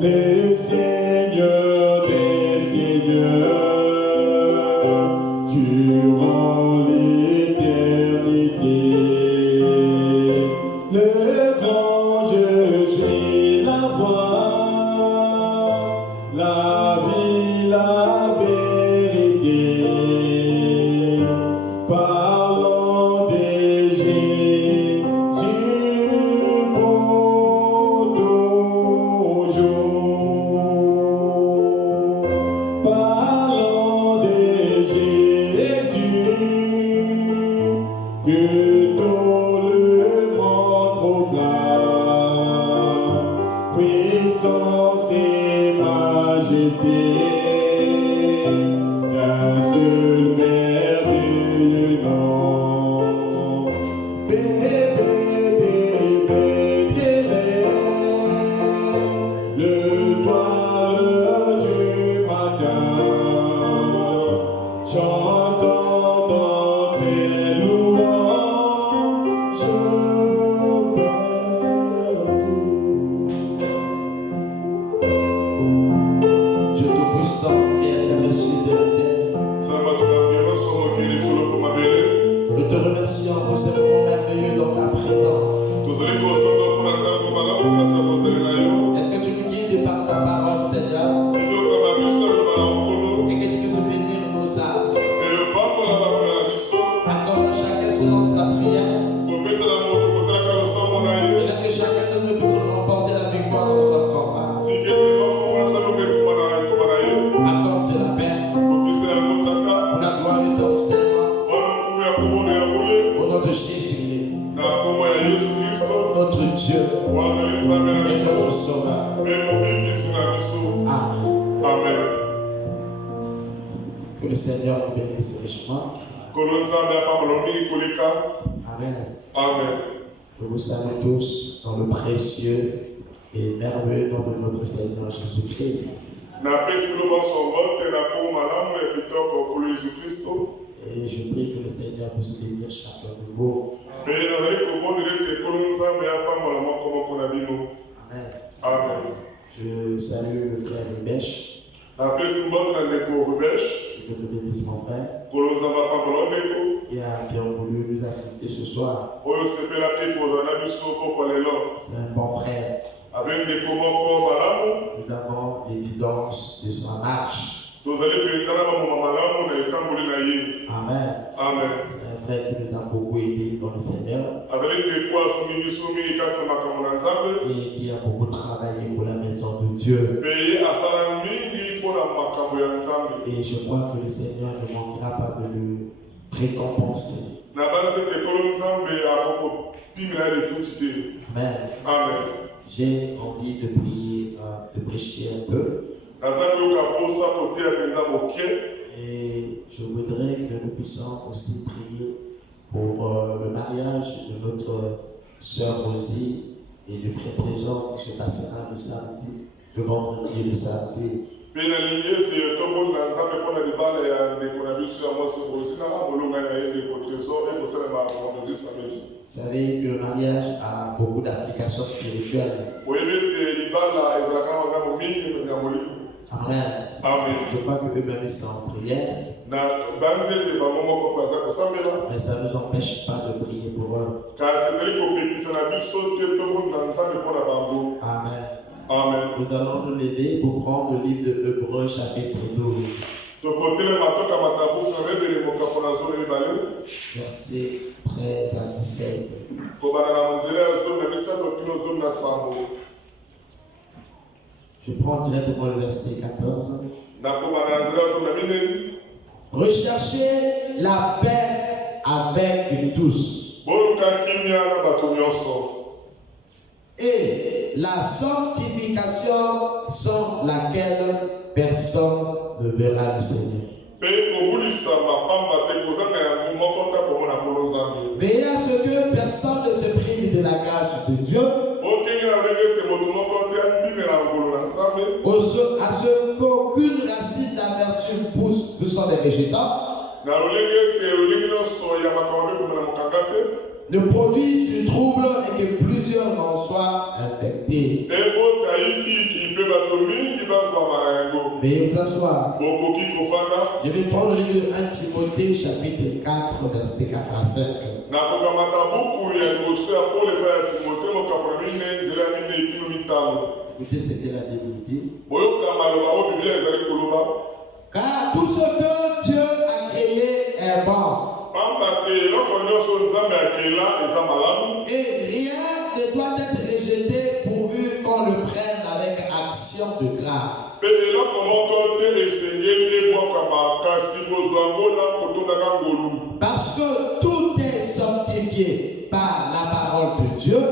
le Seigneur des Seigneurs, durant l'éternité. Le grand je suis la voie, la vie, la vérité. Parlons de Jésus pour toujours. Parlons de Jésus que tout le monde proclame. Puissance et majesté d'un seul merveilleux nom. Bébé des Bethléem, le toile du matin, chantons dans tes louanges partout. Dieu Tout-Puissant, qui est au-dessus de la terre, nous te remercions pour ce moment merveilleux dans ta présence. Est-ce que tu nous guides par ta parole, Seigneur, et que tu puisses bénir nos âmes. Accorde à chacun selon sa prière, et laisse que chacun de nous puisse remporter la victoire dans son combat. Accorde la paix pour la gloire de ton Seigneur. Au nom de Jésus-Christ, notre Dieu et notre Sauveur. Amen. Que le Seigneur nous bénisse richement. Amen. Je vous salue tous dans le précieux et merveilleux nom de notre Seigneur Jésus-Christ. Et je prie que le Seigneur puisse bénir chacun de vous. Amen. Je salue le frère Rubèche. Que Dieu te bénisse, mon frère, qui a bien voulu nous assister ce soir. C'est un bon frère. Nous avons l'évidence de sa marche. Amen. C'est un frère qui nous a beaucoup aidés dans le Seigneur et qui a beaucoup travaillé pour la maison de Dieu. Et je crois que le Seigneur ne manquera pas de le récompenser. Amen. J'ai envie de prier, de prêcher un peu. Et je voudrais que nous puissions aussi prier pour le mariage de notre sœur Rosie et du frère Trésor qui se passera le samedi, le vendredi et le samedi. Vous savez que le mariage a beaucoup d'applications spirituelles. Amen. Je crois que eux-mêmes sont en prière, mais ça ne nous empêche pas de prier pour eux. Amen. Nous allons nous lever pour prendre le livre de Hébreux chapitre 12. Verset 13 à 17. Je prends directement le verset 14. Recherchez la paix avec tous et la sanctification sans laquelle personne ne verra le Seigneur. Veillez à ce que personne ne se prive de la grâce de Dieu, à ce qu'aucune racine d'amertume pousse de son végétal, ne produise du trouble et que plusieurs en soient infectés. Veuillez vous asseoir. bokoki kofanda. Je vais prendre le livre de 1 Timothée, chapitre 4, versets 4 à 5. nakokamata buku ya liboso ya Paul epai ya Timote mokapona mine nzela ya mine kino mitano. Écoutez ce que la Bible dit. boyoka maloba oyo biblia ezali koloba. Car tout ce que Dieu a créé est bon. pamba te eloko nyonso nzambe akela eza malamu. Et rien ne doit être rejeté pourvu qu'on le prenne avec action de grâce. mpe eloko moko te esengeli ebwakama kasi kozwa yango na kotondaka ngolu. Parce que tout est sanctifié par la parole de Dieu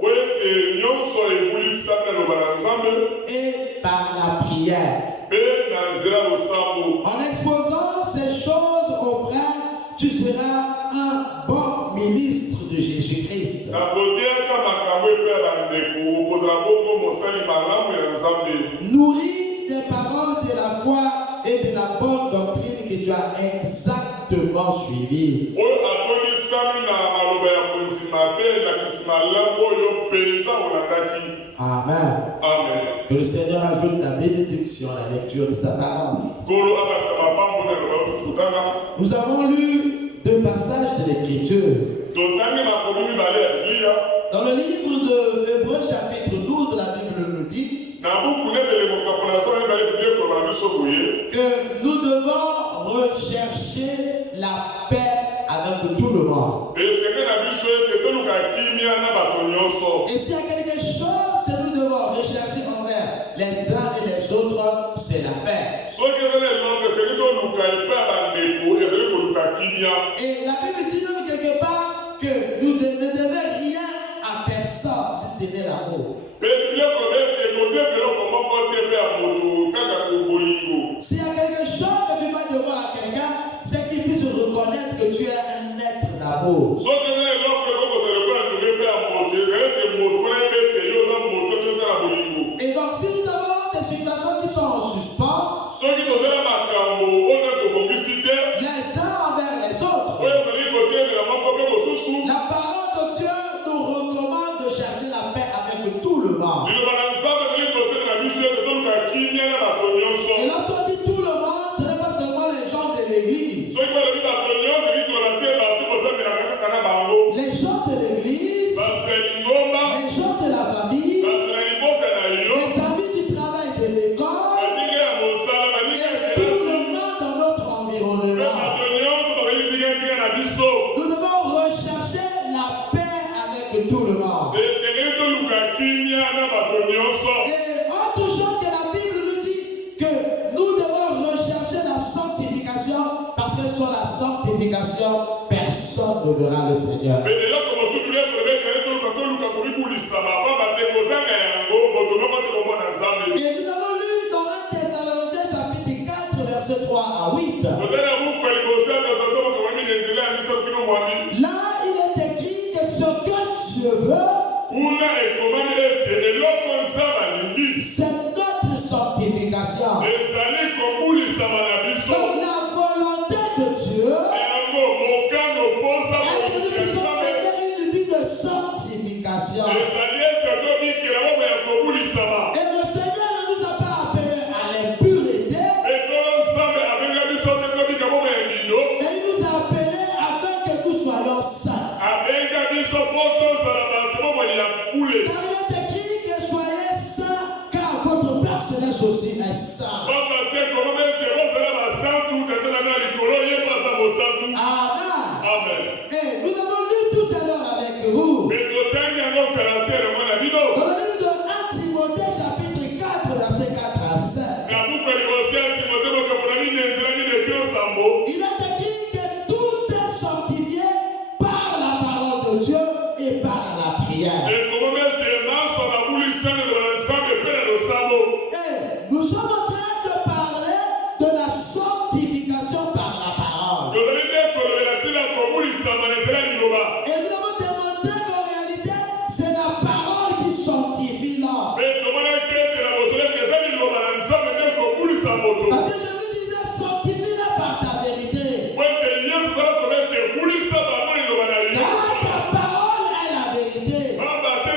po ete nyonso ebulisami na loba na nzambe et par la prière. mpe na nzela losambo. En exposant ces choses aux frères, tu seras un bon ministre de Jésus-Christ, na kotiaka makambo epai ya bandeko okozala bongo mosali malamu ya nzambe. nourri des paroles de la foi et de la bonne doctrine que tu as exactement suivies. oyo atonisami na maloba ya kondima mpe elakisi malamu oyo mpenza olandaki. Amen. Amen. Que le Seigneur ajoute la bénédiction à la lecture de sa parole. kolo abakisa mapambo na loba tututanga. Nous avons lu deux passages de l'Écriture. totangi makomi mibale ya biblia. Dans le livre de Hébreux chapitre 12, la Bible nous dit na buku nebele mokambo na zolo mibale biblia ekoloba na biso boye. que nous devons rechercher la paix avec tout le monde. esenge na biso ete toluka kimia na bato nyonso. Et s'il y a quelque chose que nous devons rechercher envers les uns et les autres, c'est la paix. soki ezali eloko esenge toluka epai ya bandeko ezali koluka kimia. Et la Bible dit même quelque part que nous ne devons rien à personne si ce n'est l'amour. mpe biblia ekoloba ete kodefa eloko moko te mpe ya moto kaka bolingo. S'il y a quelque chose que tu vas devoir à quelqu'un, c'est qu'il puisse reconnaître que tu es un être d'amour. soki ezali eloko ekokozala lokola ntonga epai ya moto ezali ete moto na yeba ete yo oza moto te ozala bolingo. Et donc, si nous avons des situations qui sont en suspens, soki tozala makambo oyo tobongisi te les uns envers les autres, oyo ezali kotelemela moko mpe mosusu. la parole de Dieu nous recommande de chercher la paix avec tout le monde. liloba na nzambe ezali kosala na biso ete toluka kimia na bato nyonso. Et lorsqu'on dit tout le monde, ce n'est pas seulement les gens de l'église. soki balobi bato nyonso ekikola te bato kosamelaka kaka na bango. Les gens de l'église, bato ya lingomba, les gens de la famille, bato na libota na yo, les amis du travail de l'école, baninga ya mosala, baninga ya et tout kelasi, le monde dans notre mpe environnement. bato nyonso bazali nzinganzinga na biso. Nous devons rechercher la paix avec tout le monde. esengeli toluka kimia na bato nyonso. Et autre chose que la Bible nous dit, que nous devons rechercher la sanctification, parce que sans la sanctification, personne ne verra le Seigneur. mpe eloko mosusu bia koloba ezali toluka komibulisama pamba te kozanga yango moto moko te komona nzambe. Et nous avons lu dans 1 Thessaloniciens chapitre 4, verset 3 à 8. totali ya buku ya liboso ya Tesalonika makambo ya nzela ya misato kino mwambi. Là, il est écrit que ce que Dieu veut, kuna ekomami ete eloko nzambe alingi c'est notre sanctification. ezali kobulisama na biso. Donc la volonté de Dieu yango mokano posa est que nous ya puissions nzambe mener une vie de sanctification. ezali ete tobikela moko ya kobulisama. Et le Seigneur ne nous a pas appelés à l'impureté, ekolo nzambe abenga biso te tobika moko ya mbindo. mais il nous a appelés afin que nous soyons saints. abenga biso po tozala bato moko ya kule. Car il est écrit que soyez saints, car votre Père Céleste aussi est saint. pamba te komama ete bozala basantu tata na mia likolo ye baza mosantu. Amen. amen. Et nous avons lu tout à l'heure avec vous. me totangi yango karatere mwana bino. Dans le livre de 1 Timothée chapitre 4, verset 4 à 5. na buku ya liboso ya timote mokambo mine nzela mine ekio nsambo. Il est écrit que tout est sanctifié par la parole de Dieu et par la prière. ekomami ete maso babulisani loba na nzambe mpe na losambo. Et nous sommes en train de parler de la sanctification par la parole. tozali nde kolobela ntina kobulisama na nzela ya liloba. Et nous avons démontré qu'en réalité, c'est la parole qui sanctifie l'homme. mpe tomonaki ete na bosolo ete eza liloba na nzambe nde kobulisa moto. Parce que Jésus disait, sanctifie-la par ta vérité. po ete yesu azala koba ete ebulisa bango liloba na yo. Car ta parole est la vérité. pamba te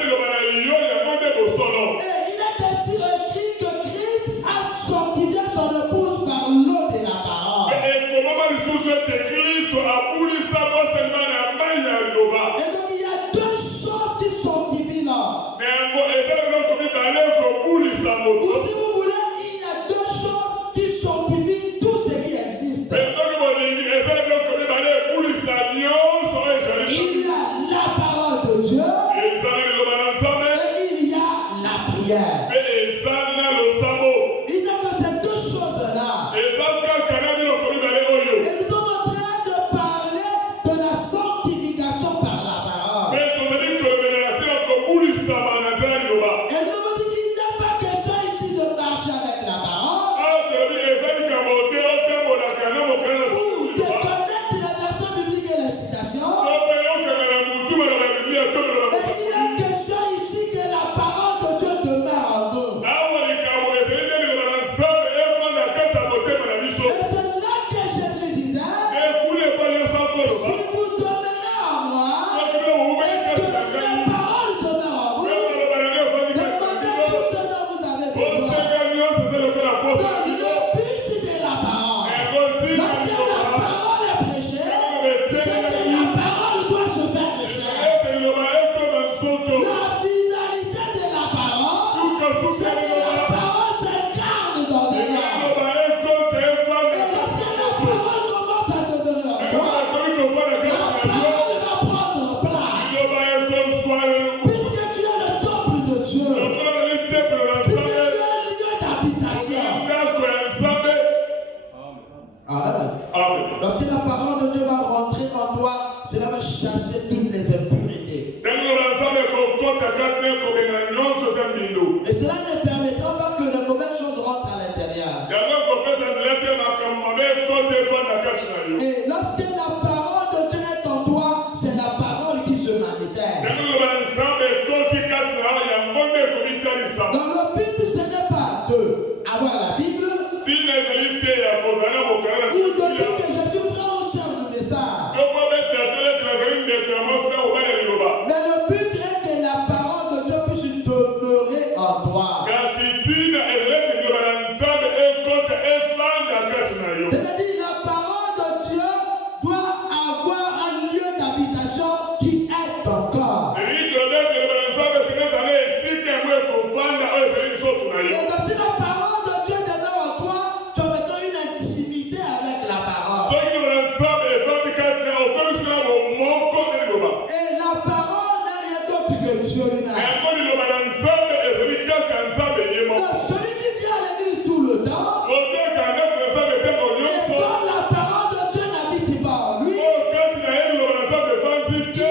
Et cela ne permettra pas que de mauvaises choses rentrent à l'intérieur. Et lorsque la parole de Dieu est en toi, c'est la parole qui se manifeste. Dans le but, ce n'est pas de avoir la Bible ou de dire que Jésus fera au sein du message. Mais le but est que la parole de Dieu puisse demeurer en toi. C'est-à-dire la parole de Dieu doit avoir un lieu d'habitation qui est ton corps. Et donc si la parole de Dieu demeure en toi, tu as maintenant une intimité avec la parole. Et la parole n'est rien d'autre que Dieu lui-même. Donc celui qui vient à l'église tout le temps, et quand la parole de Dieu n'habite pas en lui, il ne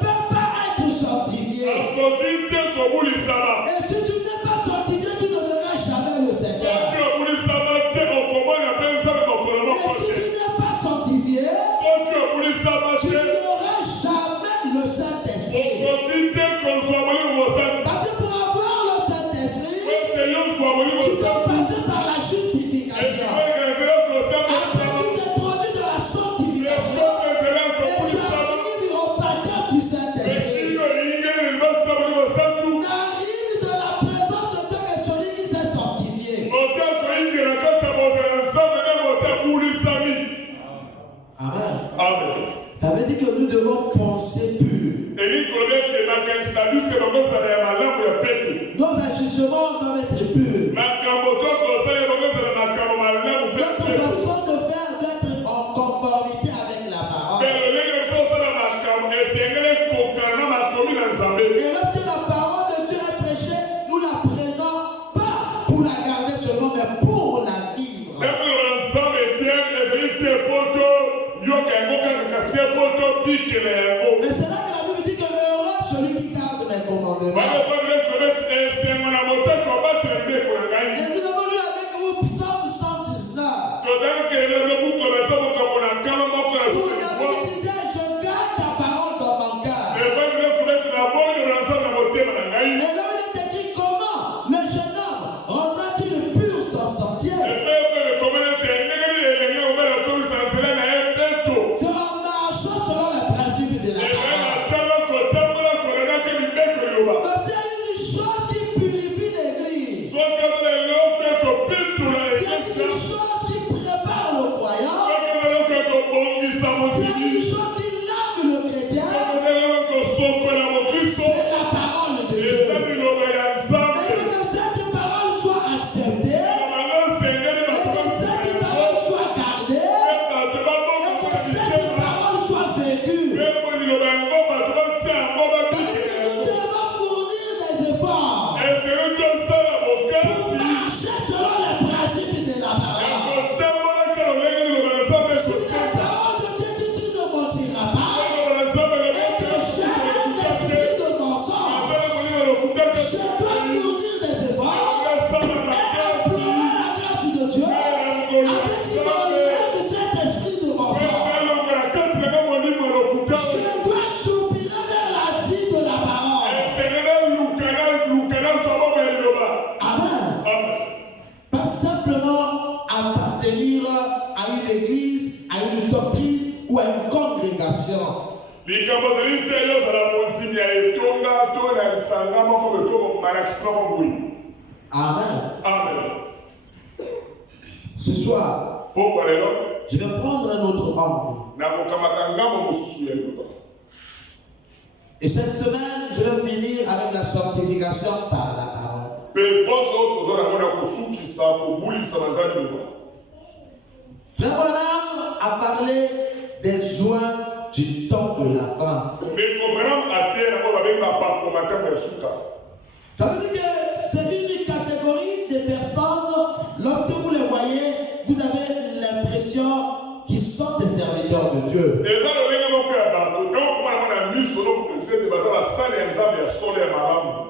peut pas être sanctifié. Et si tu n'es pas sanctifié, tu ne verras jamais le Seigneur. Et si tu n'es pas sanctifié, tu n'auras jamais le Saint-Esprit. Parce que pour avoir le Saint-Esprit, tu dois passer par la justification. Après, tu t'introduis dans la sanctification. Et tu arrives au baptême du Saint-Esprit. N'arrive de la présence de Dieu que celui qui s'est sanctifié. Amen. Ça veut dire que nous devons penser pur. Nos agissements doivent être purs. Notre façon de faire doit être en conformité avec la parole. Et lorsque la parole de Dieu est prêchée, nous la prenons pas pour la garder seulement, mais pour la vivre. Et c'est là que la Bible dit que heureux celui qui garde mes commandements. Et nous avons lu avec vous Psaume 119. Où David disait, je garde ta parole dans mon cœur. Et là il est écrit comment le jeune homme rendra-t-il pur son sentier? C'est en marchant selon les principes de la parole. Donc s'il y a une chose qui purifie l'église, s'il y a une chose qui prépare le croyant, s'il y a une chose qui lave le chrétien, c'est la parole de Dieu. Et que cette parole soit acceptée, et que cette parole soit gardée, et que cette parole soit vécue. C'est-à-dire que nous devons fournir des efforts pour marcher selon les principes de la parole. Si la parole de Dieu dit tu ne mentiras pas, et que j'ai un esprit de mensonge, je dois fournir des efforts et implorer la grâce de Dieu avec qu'il m'enlève cet esprit de mensonge. Je dois soupirer vers la vie de la parole. Amen. Pas simplement appartenir à une église, à une doctrine ou à une congrégation. Amen. Ce soir, je vais prendre un autre angle. Et cette semaine, je vais finir avec la sanctification par la parole. Frère Branham a parlé des joints du temps de la fin. Ça veut dire que c'est une catégorie de personnes, lorsque vous les voyez, vous avez l'impression qu'ils sont des serviteurs de Dieu. nzambe ya solo ya malamu.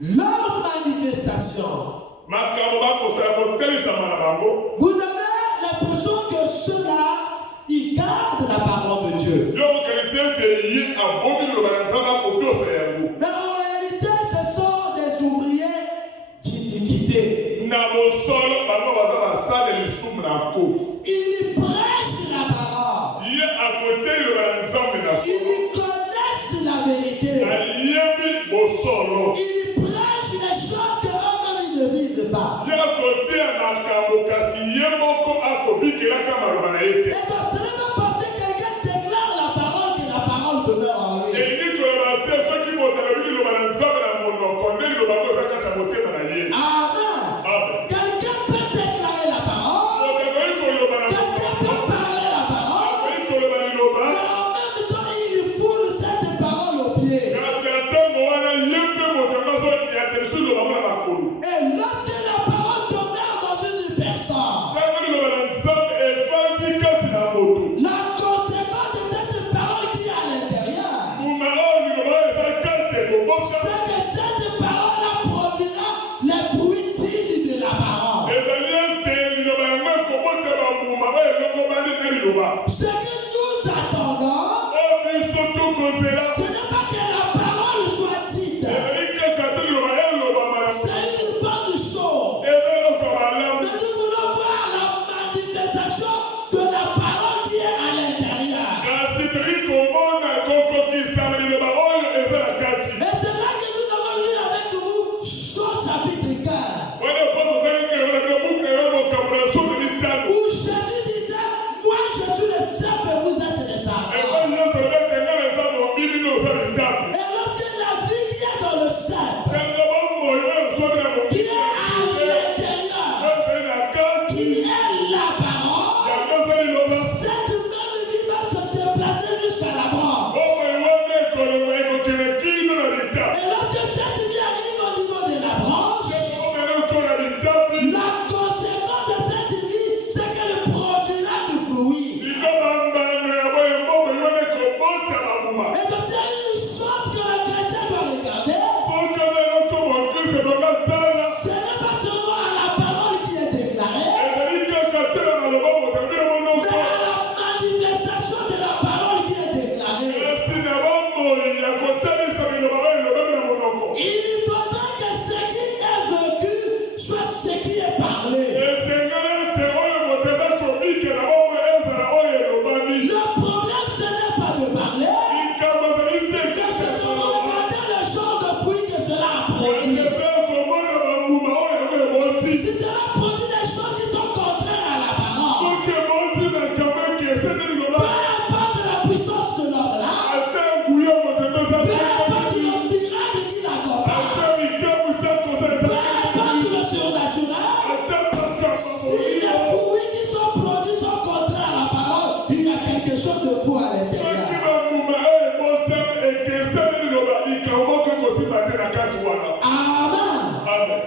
Leur manifestation, Makambo bakosala kotelisama na bango. vous avez l'impression que ceux-là, ils gardent la parole de Dieu. Yo okanisien te ye abomi liloba na nzambe akotosa yango. Mais en réalité, ce sont des ouvriers d'iniquité. Na bosolo bango baza basala lisumu na nko. Ils prêchent la parole. Ye akote liloba na nzambe na solo. Ils connaissent la vérité. Ayebi bosolo. Ils prêchent les choses que eux-mêmes ils ne vivent pas. Ye akote ya makambo kasi ye moko akobikelaka maloba na ye te. Et donc, ce n'est pas parce que quelqu'un déclare la parole que la parole demeure en lui. Elingi koloba te soki moto alobi liloba na nzambe na monoko nde liloba ngo eza kati ya motema na ye. Amen. Amen. Quelqu'un peut déclarer la parole. Moto akoki koloba na Quelqu'un peut parler la parole. akoki koloba liloba. Mais en même temps, il foule cette parole aux pieds. Kasi atango wana ye mpe moto yango azoliata lisu liloba ngo na makolo. Et lorsque la parole demeure dans une personne, Ntango liloba na nzambe efandi kati na moto. la conséquence de cette parole qui est à l'intérieur, Mbuma oyo liloba oyo eza kati ekoboka. c'est que cette parole produira les fruits dignes de la parole. Ezali ete liloba yango ekobota bambuma oyo elongobani na liloba. Ce que nous attendons, Oyo biso tokozela. ce n'est pas que la parole soit dite. Ezali kaka te liloba elobama na C'est une bonne chose. eza eloko malamu. Mais nous voulons voir la manifestation de la parole qui est à l'intérieur. Kasi tolingi komona kokokisama liloba oyo eza na kati. Et c'est là que nous avons lu avec vous Jean chapitre 15, Wana po totalaki na buku na yo mokambo na soki mitano. où Jésus disait, moi je suis le simple et vous êtes les serpents. Eko nyonso lobete nga eza mobili na oza mitano. Et lorsque la vie qui est dans le simple, Tango bomoi oyo ozwaki na qui mobili est à l'intérieur, ezali na kati qui est la parole, yango eza liloba. cette même vie va se déplacer jusqu'à la mort. Bomoi wana ekolongo ekokende kino na mitano. Et lorsque cette vie arrive au niveau de la branche, Omene okola mitapi. la conséquence de cette vie, c'est qu'elle produira du fruit. Siko bambano ya boye bomoi wana ekobota bambuma. Et donc c'est une chose que le chrétien doit regarder. Soki oza eloko mokristo ekokatala. Ce n'est pas seulement à la parole qui est déclarée, Ezali kaka te na maloba moto abili mais monoko. à la manifestation de la parole qui est déclarée. Esi na bomoi ya kotalisa liloba oyo elobaki na monoko. Il faudrait que ce qui est vécu soit ce qui est parlé. Esengeli ete oyo moto eza kobikela bomoi ezala oyo elobami. Le problème, ce n'est pas de parler, Likambo ezali te mais kaka c'est de koloba. regarder le genre de fruits que cela a produit. Eza komona bambuma oyo yango eboti. Si cela produit des choses qui sont contraires à la parole, Soki eboti makambo ekeseni peu liloba. importe la puissance de l'homme là, Ata nguya moto eza peu importe le miracle qui l'accompagne, ata mikabu sakoza peu eza importe le surnaturel, ata makambo si les moyindo. fruits qui sont produits sont contraires à la parole, il y a quelque chose de fou à Soki l'intérieur. bambuma oyo ebotami ekeseni liloba likambo moko ekosimba te na kati wana. Amen. Amen.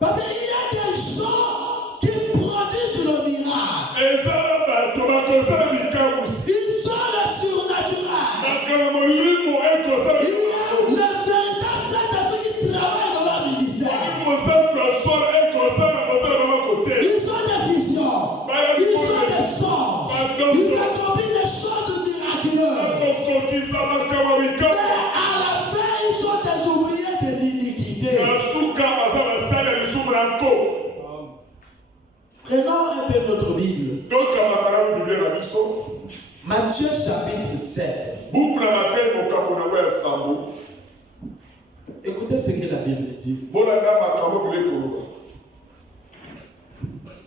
Parce qu'il y a des gens qui produisent le miracle. Ezala bato bakosala likambusi. Ils sont le surnaturel. Makambo molimo ekosala Il y a le véritable Saint-Esprit qui travaille dans leur ministère. mosantu ya solo ekosala mosala bango kote. Ils sont des visions. Ils sont des songes. Ils accomplissent des choses miraculeuses. Akokokisa makambo ya Mais likambo. à la fin, ils sont des ouvriers de l'iniquité. Na suka baza basala lisumu na nko. Prenons un peu notre Bible. Tokamata na biblia na biso. Matthieu chapitre 7. Buku na Matayi mokambo na yango ya sambo. Écoutez ce que la Bible dit. Bolanda makambo bile koloba.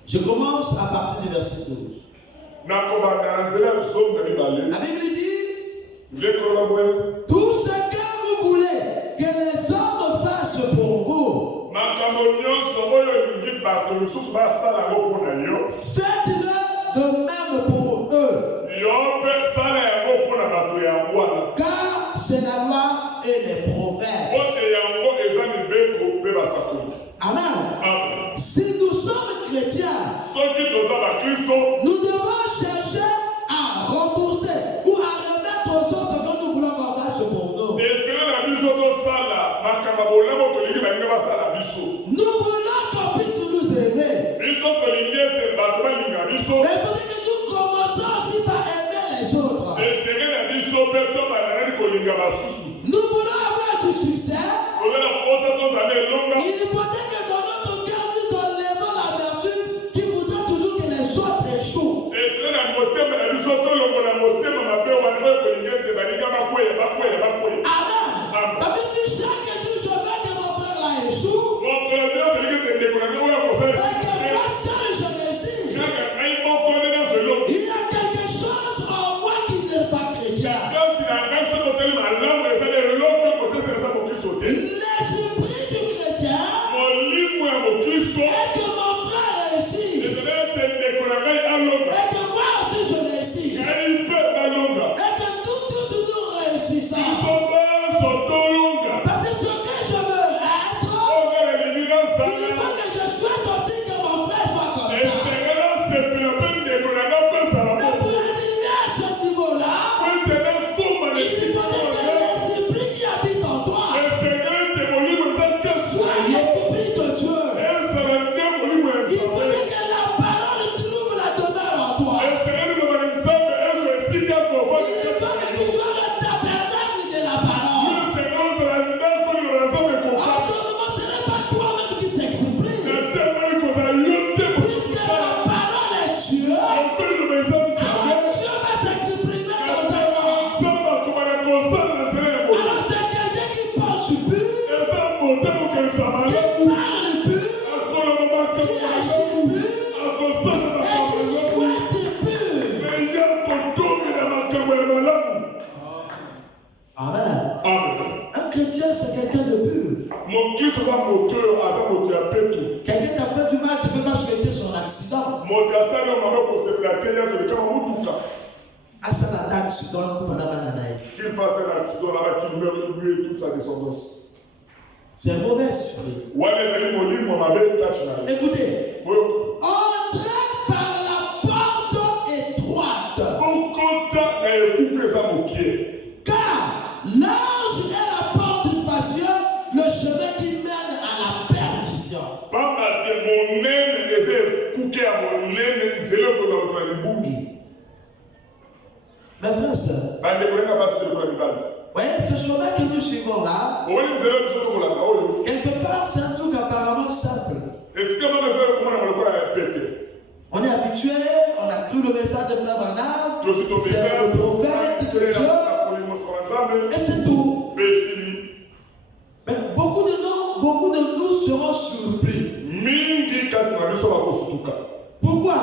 Je commence à partir du verset 12. Nakobanda na nzela ya zomi na mibale. La Bible dit, Bile koloba boye. tout ce que vous voulez que les hommes fassent pour vous, Makambo nyonso oyo elingi bato lisusu basala yango mpo na yo. faites-le de même pour eux. Yo mpe sala yango mpo na bato yango wana. Car c'est la loi et les prophètes. Ote yango eza mibeko mpe basakoli. Amen. Amen. Si nous sommes chrétiens, Soki toza bakristo, nous devons chercher à rembourser ou à remettre aux autres ce que nous voulons qu'on fasse pour Nous voulons qu'on puisse nous aimer. Mais il faudrait que nous commençons aussi par aimer les autres. Nous voulons avoir du succès. Il faudrait que dans notre cœur, nous enlevons la vertu qui voudrait toujours que les autres échouent. Amen. Parce que tu sais que si je veux que mon frère là échoue, et que moi seul je réussis, il y a quelque chose en moi qui n'est pas chrétien. L'esprit du chrétien est que mon frère réussit, et que moi aussi je réussis, et que nous tous nous réussissons. Parce que ce que je veux être, il faut que je souhaite aussi que mon frère soit comme ça. Et pour arriver à ce niveau-là, il faudrait que l'esprit qui habite en toi soit l'esprit de Dieu. Il faudrait que la parole trouve la demeure en toi. Il faut que tu sois le tabernacle de la parole. Absolument, ce n'est pas toi-même qui s'exprime. Puisque la parole est Dieu, alors Dieu va s'exprimer dans un homme. Alors c'est quelqu'un qui pense pur, qui parle pur, qui agit pur, et qui souhaite pur. Amen. Un chrétien, c'est quelqu'un de pur. Quelqu'un qui a fait du mal, tu ne peux pas souhaiter son accident. À ça, la accident, qu'il fasse un accident là-bas, qu'il meure lui et toute sa descendance. c'est un mauvais esprit. Écoutez, entrez par la porte étroite, car large est la porte spacieuse, le chemin qui mène à la perdition. Mes frères et sœurs, voyez ce chemin que nous suivons là, quelque part c'est un truc apparemment simple. On est habitué, on a cru le message de Frère Branham, c'est le prophète de Dieu, et c'est tout. Mais beaucoup de nous seront surpris. Pourquoi?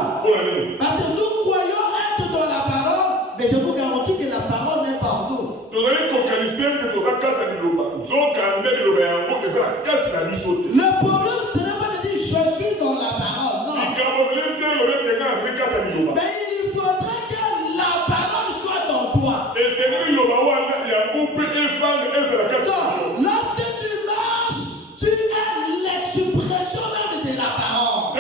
Parce que nous croyons être dans la parole, mais je vous garantis que la parole n'est pas en nous. Le problème, ce n'est pas de dire je suis dans la parole, non. Mais il faudrait que la parole soit en toi. Donc, lorsque tu marches, tu es l'expression même de la parole.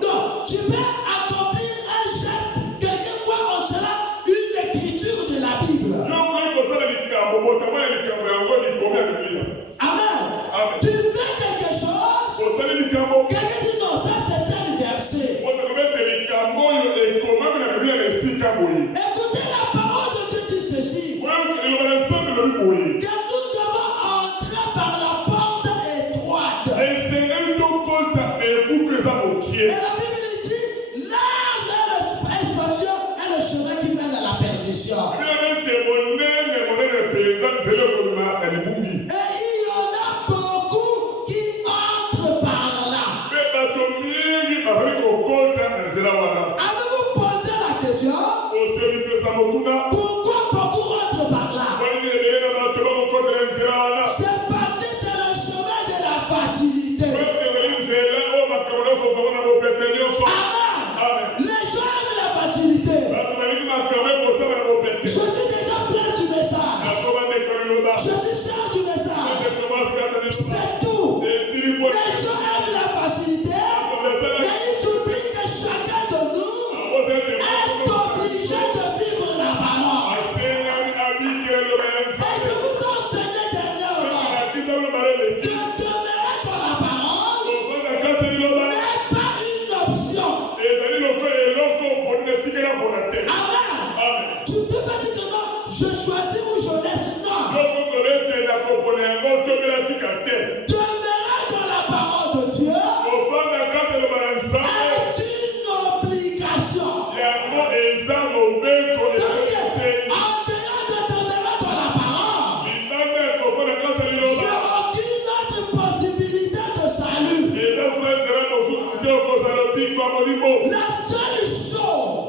Donc, tu peux accomplir un geste, quelqu'un voit en cela une écriture de la Bible. Amen. Tu fais quelque chose, quelqu'un dit non, ça c'est tel verset. Écoutez, la parole de Dieu dit ceci, que nous devons entrer par la porte étroite. Et la Bible dit, large est l'espace et le chemin qui mène à la perdition. Et il y en a beaucoup qui entrent par là. Avez-vous posé la question? Pourquoi beaucoup rentrent par là? C'est parce que c'est le chemin de la facilité. Amen. Les gens aiment la facilité. Je suis déjà frère du message. dans la parole de Dieu est une obligation. En dehors de demeurer dans la parole, il n'y a aucune autre possibilité de salut. La seule chose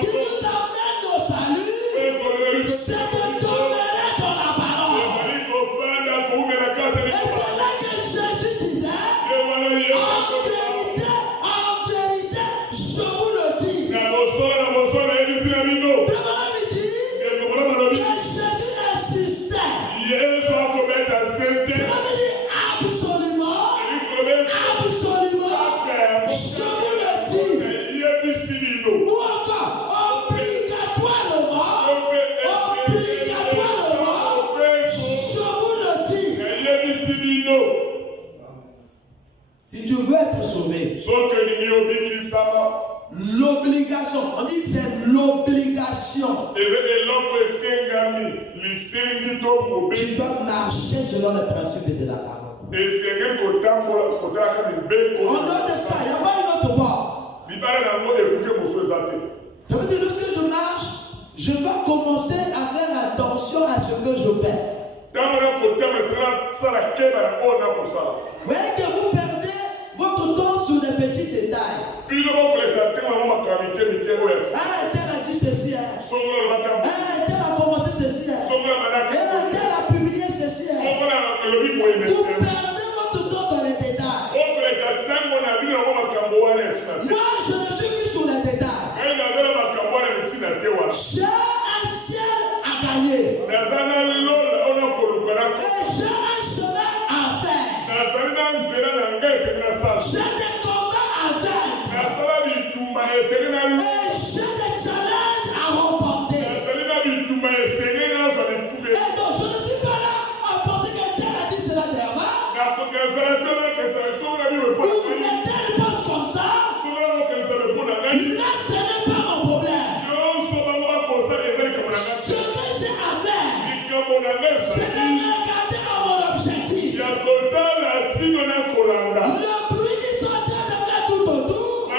qui nous amène au salut, c'est de demeurer dans la parole. Et c'est là que Jésus disait, en vérité, je vous le dis. Que Jésus insistait. Cela veut dire absolument, je vous le dis. Ou encore, obligatoirement, je vous le dis. Si tu veux être sauvé, l'obligation, on dit c'est l'obligation. Tu dois marcher selon les principes de la parole. En dehors de ça, il n'y a pas une autre part. Ça veut dire que lorsque je marche, je dois commencer à faire attention à ce que je fais. Vous voyez que vous perdez votre temps sur des petits détails. Ah, tel a dit ceci. Ah, tel a commencé ceci. Ah, tel a publié ceci. Vous perdez votre temps dans les détails. Moi, je ne suis plus sur les détails. J'ai un ciel à gagner. Et j'ai un chemin à faire. J'ai des combats à faire. Et j'ai des challenges à remporter. Et donc, je ne suis pas là à penser que tel a dit cela derrière moi. Ou tel pense comme ça. Là, ce n'est pas mon problème. Ce que j'ai à faire, c'est de regarder à mon objectif. Le bruit qui sont en train de faire tout autour,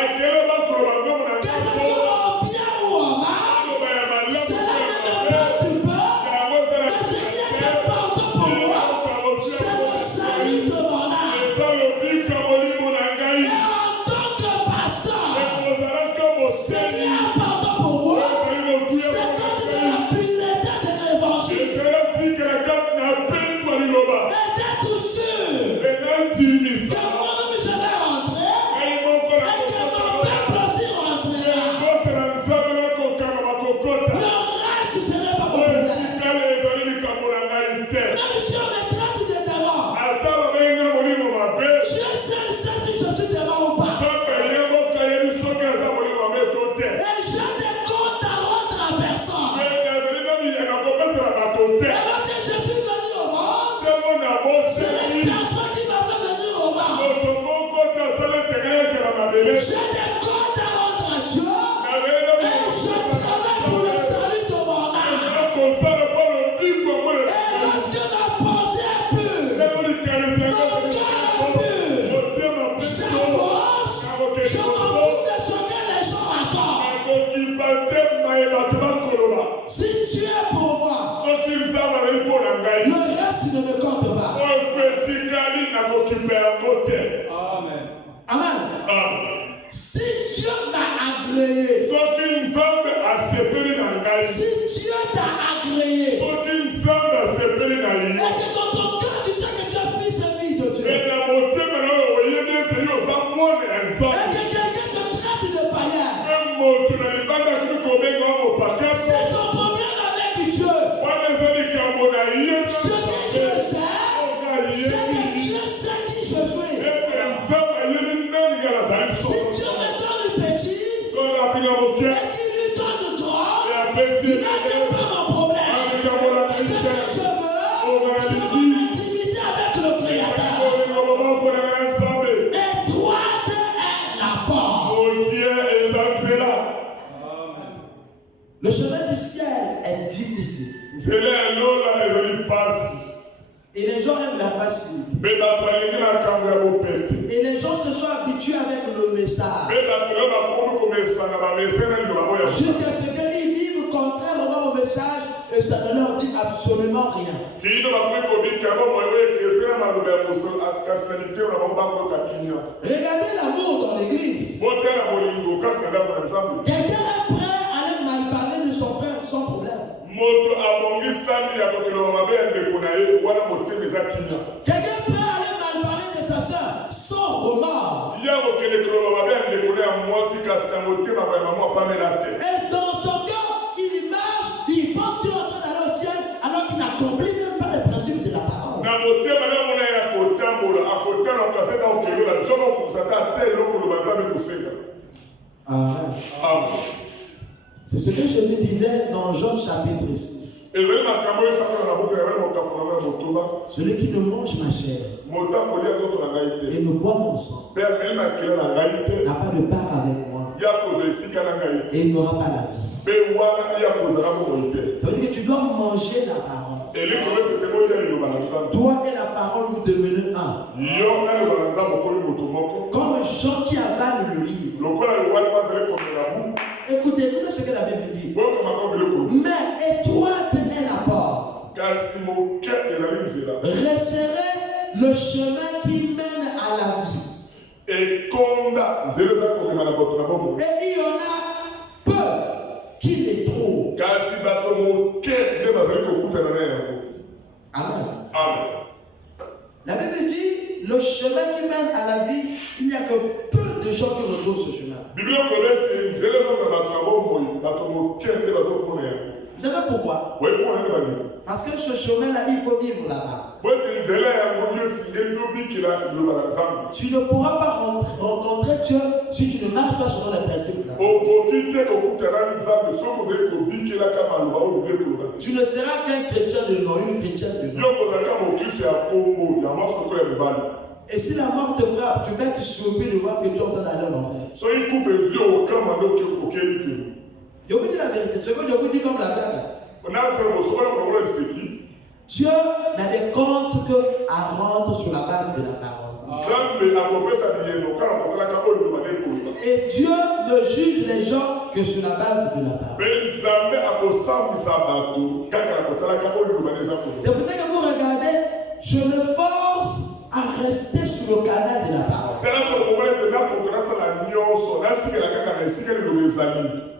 que ce soit en bien ou en mal, cela ne me préoccupe pas. Mais ce qui est important pour moi, c'est le salut de mon âme. Et en tant que pasteur, ce qui est important pour moi, c'est de donner la pureté de l'évangile. Et d'être sûr que moi-même je vais rentrer et que mon peuple aussi rentrera. Le reste, ce n'est pas mon problème. Même si on me traite de démon, Dieu seul sait si je suis démon ou pas. Et j'ai des comptes à rendre à personne. Et lorsque je suis venu au monde, c'est les personnes qui m'ont fait venir au monde. J'ai des comptes à rendre à Dieu. Et je travaille pour le salut de mon âme. Et lorsque ma pensée est pure, mon cœur est pur, j'avance, je m'en fous de ce que les gens racontent. Si tu es pour moi, le reste ne me compte pas. Amen. Si Dieu m'a agréé, si Dieu t'a agréé, et que dans ton cœur tu sais que tu es fils et fille de Dieu, et que quelqu'un te traite de païen, c'est ton problème avec Dieu. Ce que je sais, c'est que Dieu sait qui je suis. Si Dieu me donne le petit, et qu'il lui donne le grand, là n'est pas mon problème. Ce que je veux, c'est mon intimité avec le Créateur. Étroite est la porte. Le chemin du ciel est difficile. Et les gens aiment la facilité. Mais bato balingi na kambo ya bopete. Et les gens se sont habitués avec le message. Mais bato lelo bakomi komesana bamesana liloba oyo. Jusqu'à ce qu'ils vivent contrairement au message et ça ne leur dit absolument rien. Kino bakomi kobika bo moyo ekesena maloba ya koso akasinalité na bango bakoyoka kinya. Regardez l'amour dans l'église. Botela bolingo kaka na ndako na nzambe. Quelqu'un est prêt à aller mal parler de son frère sans problème. Moto abongi sami ya kokelo mabe ya ndeko na ye wana motema eza kinya. Quelqu'un est prêt à aller mal parler de sa soeur sans remords. Ya kokele kelo mabe ya ndeko na ya mwasi kasi na motema ya mama apamela te. Et dans son cœur, il marche, il pense qu'il est en train d'aller au ciel alors qu'il n'accomplit même pas les principes de la parole. Na motema na mona ya kotambola akotana okaseta okelola nzoka kusata te eloko loba nzambe kosenga. Amen. Amen. C'est ce que je disais dans Jean chapitre 6. Celui qui ne mange ma chair et ne boit mon sang n'a pas de part avec moi et il n'aura pas la vie. Ça veut dire que tu dois manger la parole. Toi et la parole, vous devenez un. Comme Jean qui avale le livre. Écoutez ce que la Bible dit. Mais étroite est la porte. Resserrez le chemin qui mène à la vie. Et il y en a peu qui les trouvent. Amen. Amen. La Bible dit, le chemin qui mène à la vie, il n'y a que peu de gens qui retrouvent ce chemin. Vous savez pourquoi? Parce que ce chemin-là, il faut vivre là-bas. Tu ne pourras pas rencontrer Dieu si tu ne marches pas selon les principes là. Tu ne seras qu'un chrétien de nom, une chrétienne de nom. Et si la mort te frappe, tu vas être surpris de voir que tu es en train d'aller en enfer. Je vous dis la vérité, ce que je vous dis comme la Bible. Dieu n'a des comptes qu'à rendre sur la base de la parole. Et Dieu ne juge les gens que sur la base de la parole. C'est pour ça que vous regardez, je me force à rester sur le canal de la parole.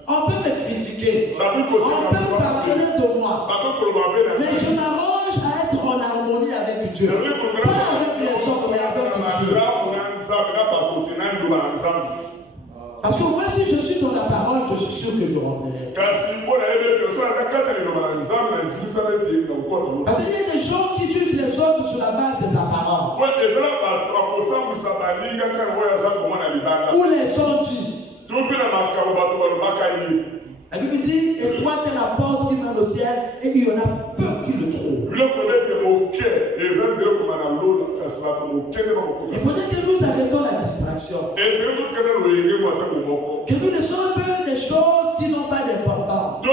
On peut me critiquer, on peut parler de moi, mais je m'arrange à être en harmonie avec Dieu. Pas avec les autres, mais avec Dieu. Parce que moi, si je suis dans la parole, je suis sûr que je rentrerai. Parce qu'il y a des gens qui jugent les autres sur la base de la parole. Ou les ont dit. La Bible dit, étroite est la porte qui mène au ciel, et il y en a peu qui le trouvent. Il faudrait que nous arrêtons la distraction. Que nous ne soyons pas des choses qui n'ont pas d'importance.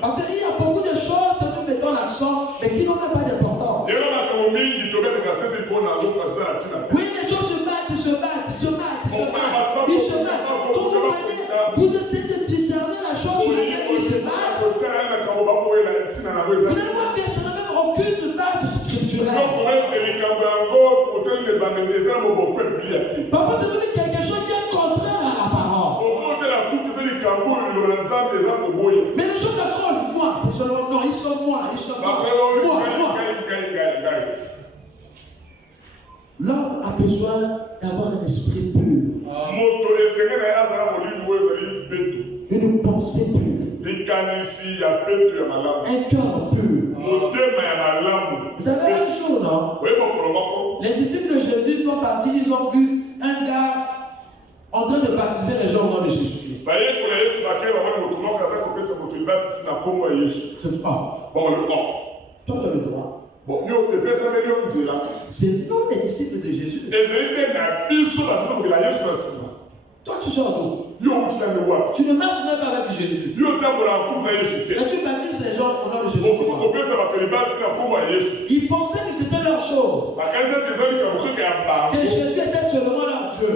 Parce qu'il y a beaucoup de choses que nous mettons l'accent, mais qui n'ont même pas d'importance. Oui, les gens se battent. Ils se battent. Quand vous voyez, vous essayez de discerner la chose sur laquelle ils se battent. Vous allez voir que ça n'a même aucune base scripturelle. Parfois, c'est même quelque chose qui est contraire à la parole. Mais les gens d'accrochent, moi, c'est seulement non, ils sont moi. Moi. L'homme a besoin d'avoir un esprit pur. Une pensée pure. Un cœur pur. Vous savez un jour, non? Les disciples de Jésus sont partis, ils ont vu un gars en train de baptiser les gens au nom de Jésus-Christ. C'est toi tu as le droit. C'est nous les disciples de Jésus. Toi tu sors d'où? Tu ne marches même pas avec Jésus. Mais tu baptises les gens au nom de Jésus. Ils pensaient que c'était leur chose. Que Jésus était seulement leur Dieu.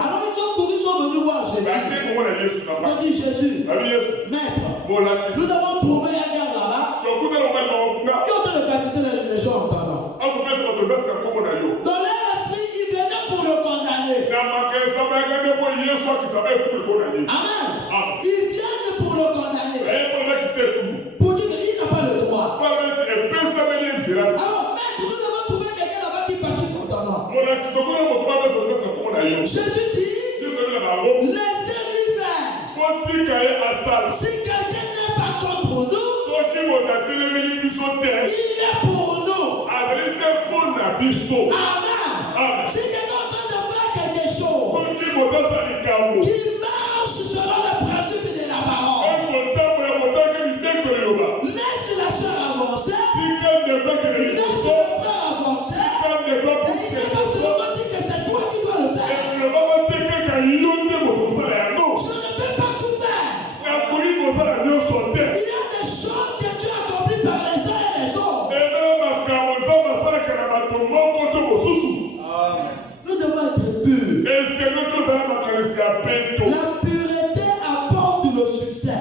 Alors ils sont courus, ils sont venus voir Jésus. Ils ont dit Jésus, Maître, nous avons trouvé un gars là-bas qui est en train de baptiser les gens en talent. Dans leur esprit, ils venaient pour le condamner. Amen. Ils viennent pour le condamner. Pour dire qu'il n'a pas le droit. Alors, maître, nous avons trouvé quelqu'un là-bas qui baptise son talent. Jésus dit, laissez-lui faire. Si quelqu'un n'est pas contre nous, il est pour nous. Amen. Si quelqu'un est en train de faire quelque chose qui marche selon le principe de la parole, laisse la soeur avancer, laisse le frère avancer, et il n'est pas seulement dit que c'est toi qui dois le faire. Je ne peux pas tout faire. Il y a des choses que Dieu accomplit par les uns et les autres. Nous devons être purs. La pureté apporte le succès.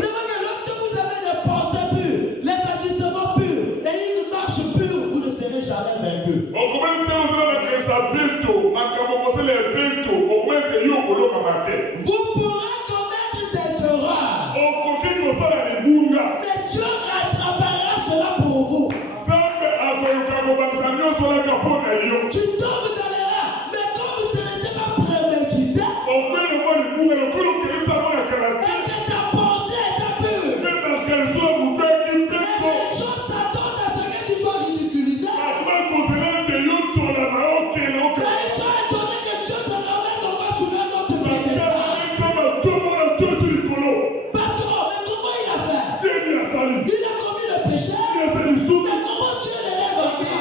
Lorsque vous avez des pensées pures, les agissements purs et une marche pure, vous ne serez jamais vaincu. Vous pourrez commettre des erreurs, mais Dieu rattrapera cela pour vous. Tu tombes dans l'erreur, mais comme ce n'était pas prémédité, et que ta pensée était pure, et les gens s'attendent à ce que tu sois ridiculisé, car ils sont étonnés que Dieu te ramène encore sur un autre piédestal. Parce que, mais comment il a fait? Il a commis le péché, mais comment Dieu l'élève encore?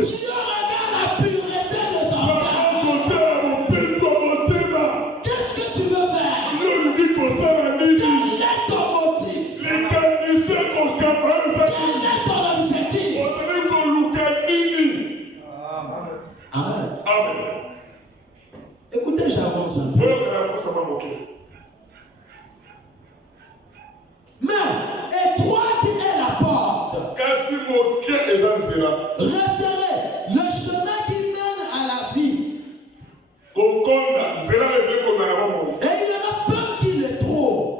Dieu regarde la pureté de ton cœur. Qu'est-ce que tu veux faire? Quel est ton motif? Quel est ton objectif? Amen. Écoutez, j'avance un peu. Mais étroite est la porte. Resserrez le chemin qui mène à la vie. Et il y en a plein qui le trouvent.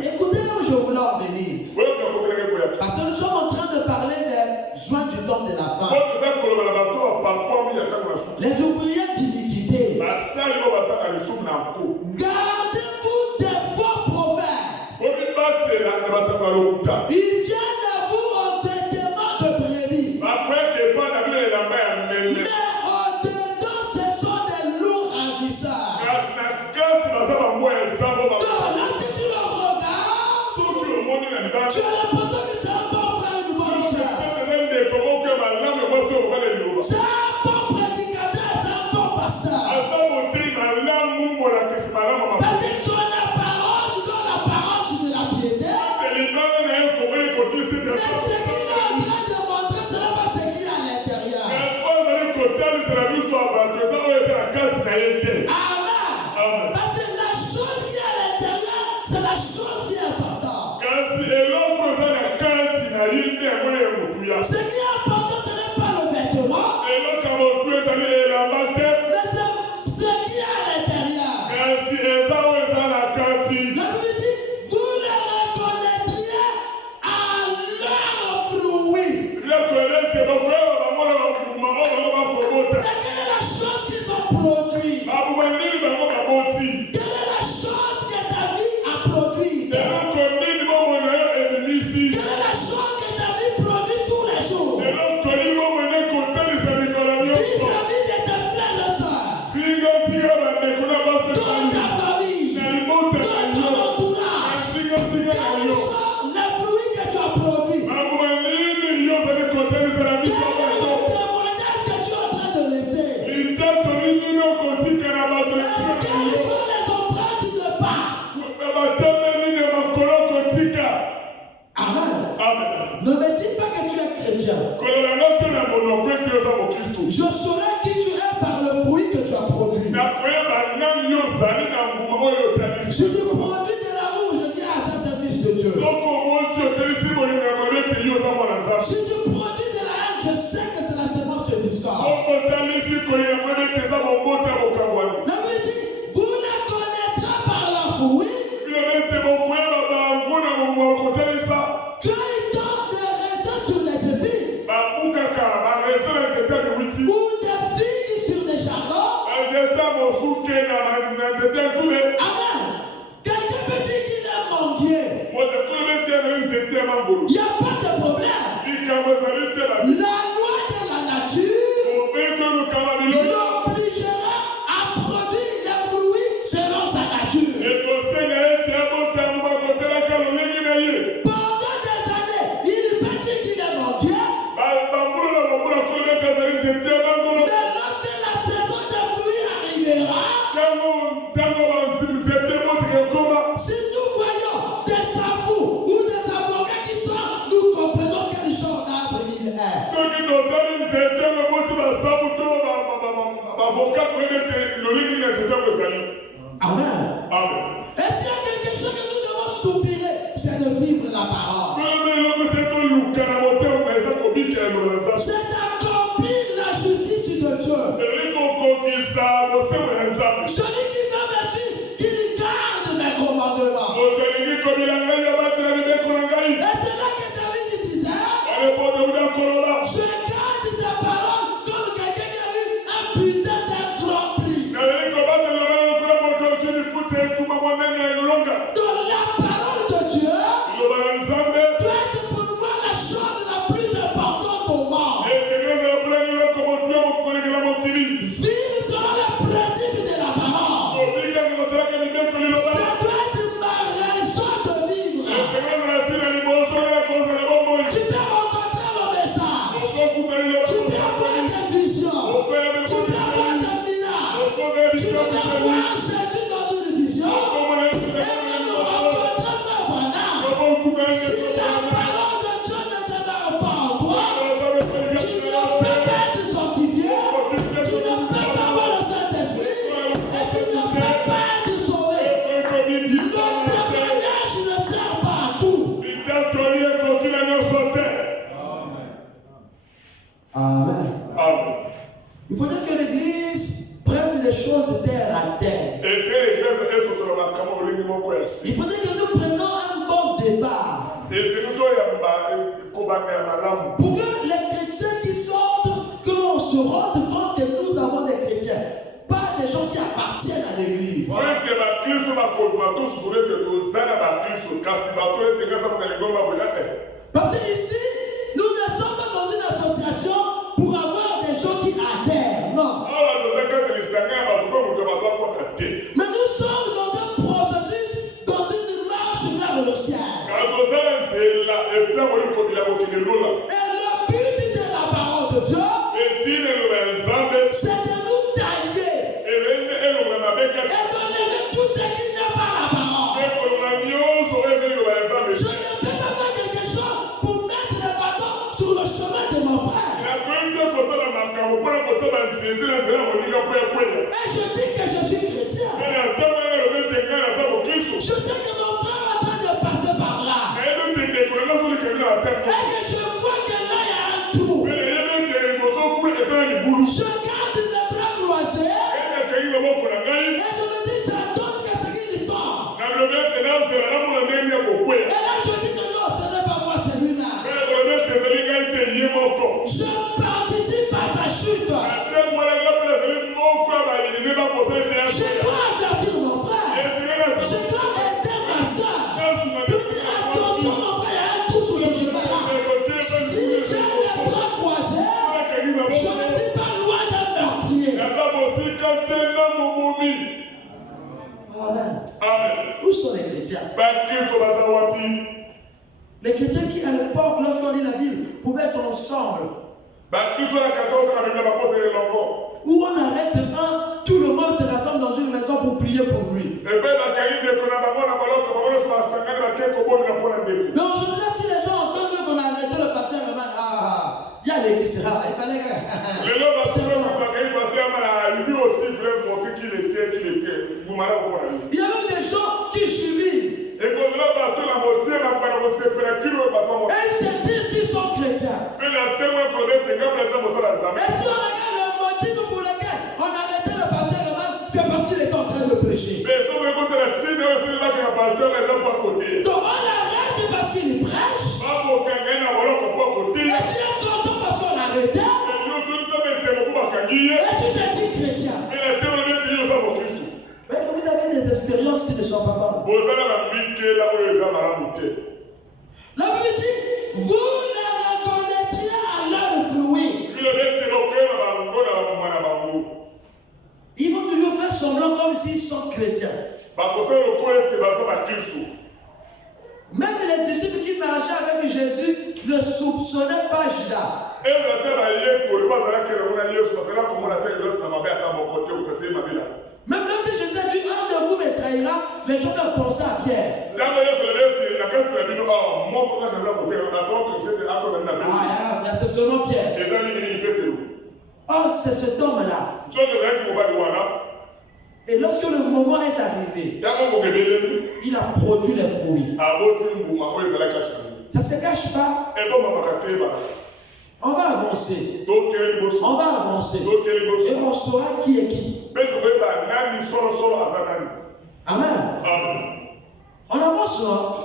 Écoutez là où je voulais en venir. Parce que nous sommes en train de parler des joints du don de la femme. Les ouvriers d'iniquité. Gardez-vous des faux prophètes. Ils viennent à vous en vêtements de brebis. Mais au-dedans, ce sont des lourds ravisseurs. Donc, lorsque tu le regardes, tu as l'impression que c'est un bon frère du bon sœur. C'est un bon prédicateur, c'est un bon pasteur. Amen. Quelqu'un peut dire qu'il est manguier. Il n'y a pas de problème. La loi de la nature l'obligera à produire les fruits selon sa nature. Pendant des années, il peut dire qu'il est manguier. Mais lorsque la saison des fruits arrivera, si nous voyons des savants ou des avocats qui sont, nous comprenons quel genre d'arbre il est. Amen. Et s'il y a quelque chose que nous devons soupirer, c'est de vivre la parole. C'est d'accomplir la justice de Dieu. Celui qui veut me suivre, qu'il garde mes commandements. Et c'est là que David disait, je garde ta parole comme quelqu'un qui a eu un putain d'un grand prix. Donc la parole de Dieu doit être pour moi la chose la plus importante au monde. Vivre selon les principes de la parole. Ça doit être ma raison de vivre. Tu peux rencontrer le message. Tu peux avoir des visions. Tu peux avoir des miracles. Tu peux voir Jésus dans une vision. Et même nous rencontrer Frère Branham. Si la parole de Dieu ne demeure pas en toi, tu ne peux pas te sanctifier. Tu ne peux pas avoir le Saint-Esprit. Et tu ne peux pas te sauver. Le témoignage ne sert pas à tout. Amen. Il faudrait que l'Église prenne les choses terre à terre. Il faudrait que nous prenions un bon débat. Pour que les chrétiens qui sortent, que l'on se rende compte que nous avons des chrétiens, pas des gens qui appartiennent à l'Église. Parce que ici, nous ne sommes pas dans une association pour avoir des gens qui adhèrent, non. Mais nous sommes dans un processus, dans une marche vers le ciel. Et le but de la parole de Dieu, c'est de nous tailler et d'enlever tout ce qui n'est pas la parole. Je ne peux pas faire quelque chose pour mettre le bâton sur le chemin de mon frère. Et je dis que je suis chrétien. Je sais que mon frère est en train de passer par là. Et que je vois que là il y a un trou. Je garde les bras croisés. Et je me dis, j'attends que ce qu'il tombe. Et là je dis que non, ce n'est pas moi, c'est lui-là. Je participe à sa chute. Je dois avertir mon frère. Je dois aider ma soeur. Je dis attention mon frère, il y a un trou sur le chemin là. Si j'ai les bras croisés, je ne suis pas loin d'un meurtrier. Amen. Où sont les chrétiens? Les chrétiens qui à l'époque, lorsqu'on lit la Bible, pouvaient être ensemble. Où on arrête un, tout le monde se rassemble dans une maison pour prier pour lui. Mais aujourd'hui, si les gens entendent qu'on a arrêté le pasteur, il y a l'église, il fallait que... Il y avait des gens qui suivaient. Et ils se disent qu'ils sont chrétiens. Et si on regarde le motif pour lequel on a arrêté le pasteur, c'est parce qu'il est en train de prêcher. Donc on l'arrête parce qu'il prêche. Et tu es content parce qu'on a arrêté. Et tu te dis chrétien. Mais comme il a expériences qui ne sont pas bonnes. La Bible dit, vous les reconnaîtriez à leurs fruits. Ils vont toujours faire semblant comme s'ils sont chrétiens. Même les disciples qui marchaient avec Jésus ne soupçonnaient pas Judas. Même lorsque Jésus a dit, un de vous me trahira, les gens ont pensé à Pierre. Ah, c'est seulement Pierre. Oh, c'est cet homme-là. Et lorsque le moment est arrivé, il a produit les fruits. Ça ne se cache pas. On va avancer. On va avancer. Et on saura qui est qui. Amen. On avance là.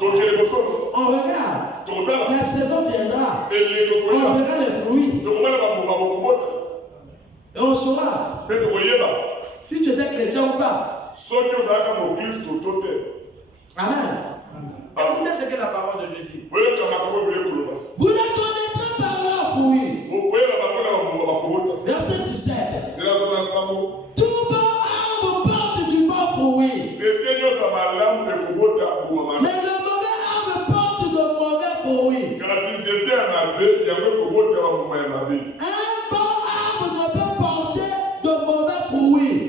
On regarde. La saison viendra. On verra les fruits. Et on saura si tu étais chrétien ou pas. Amen. Écoutez ce que la parole de Dieu dit. Vous les connaîtrez par leurs fruits. Verset 17. Tout bon arbre porte du bon fruit. Mais le mauvais arbre porte de mauvais fruits. Un bon arbre ne peut porter de mauvais fruits.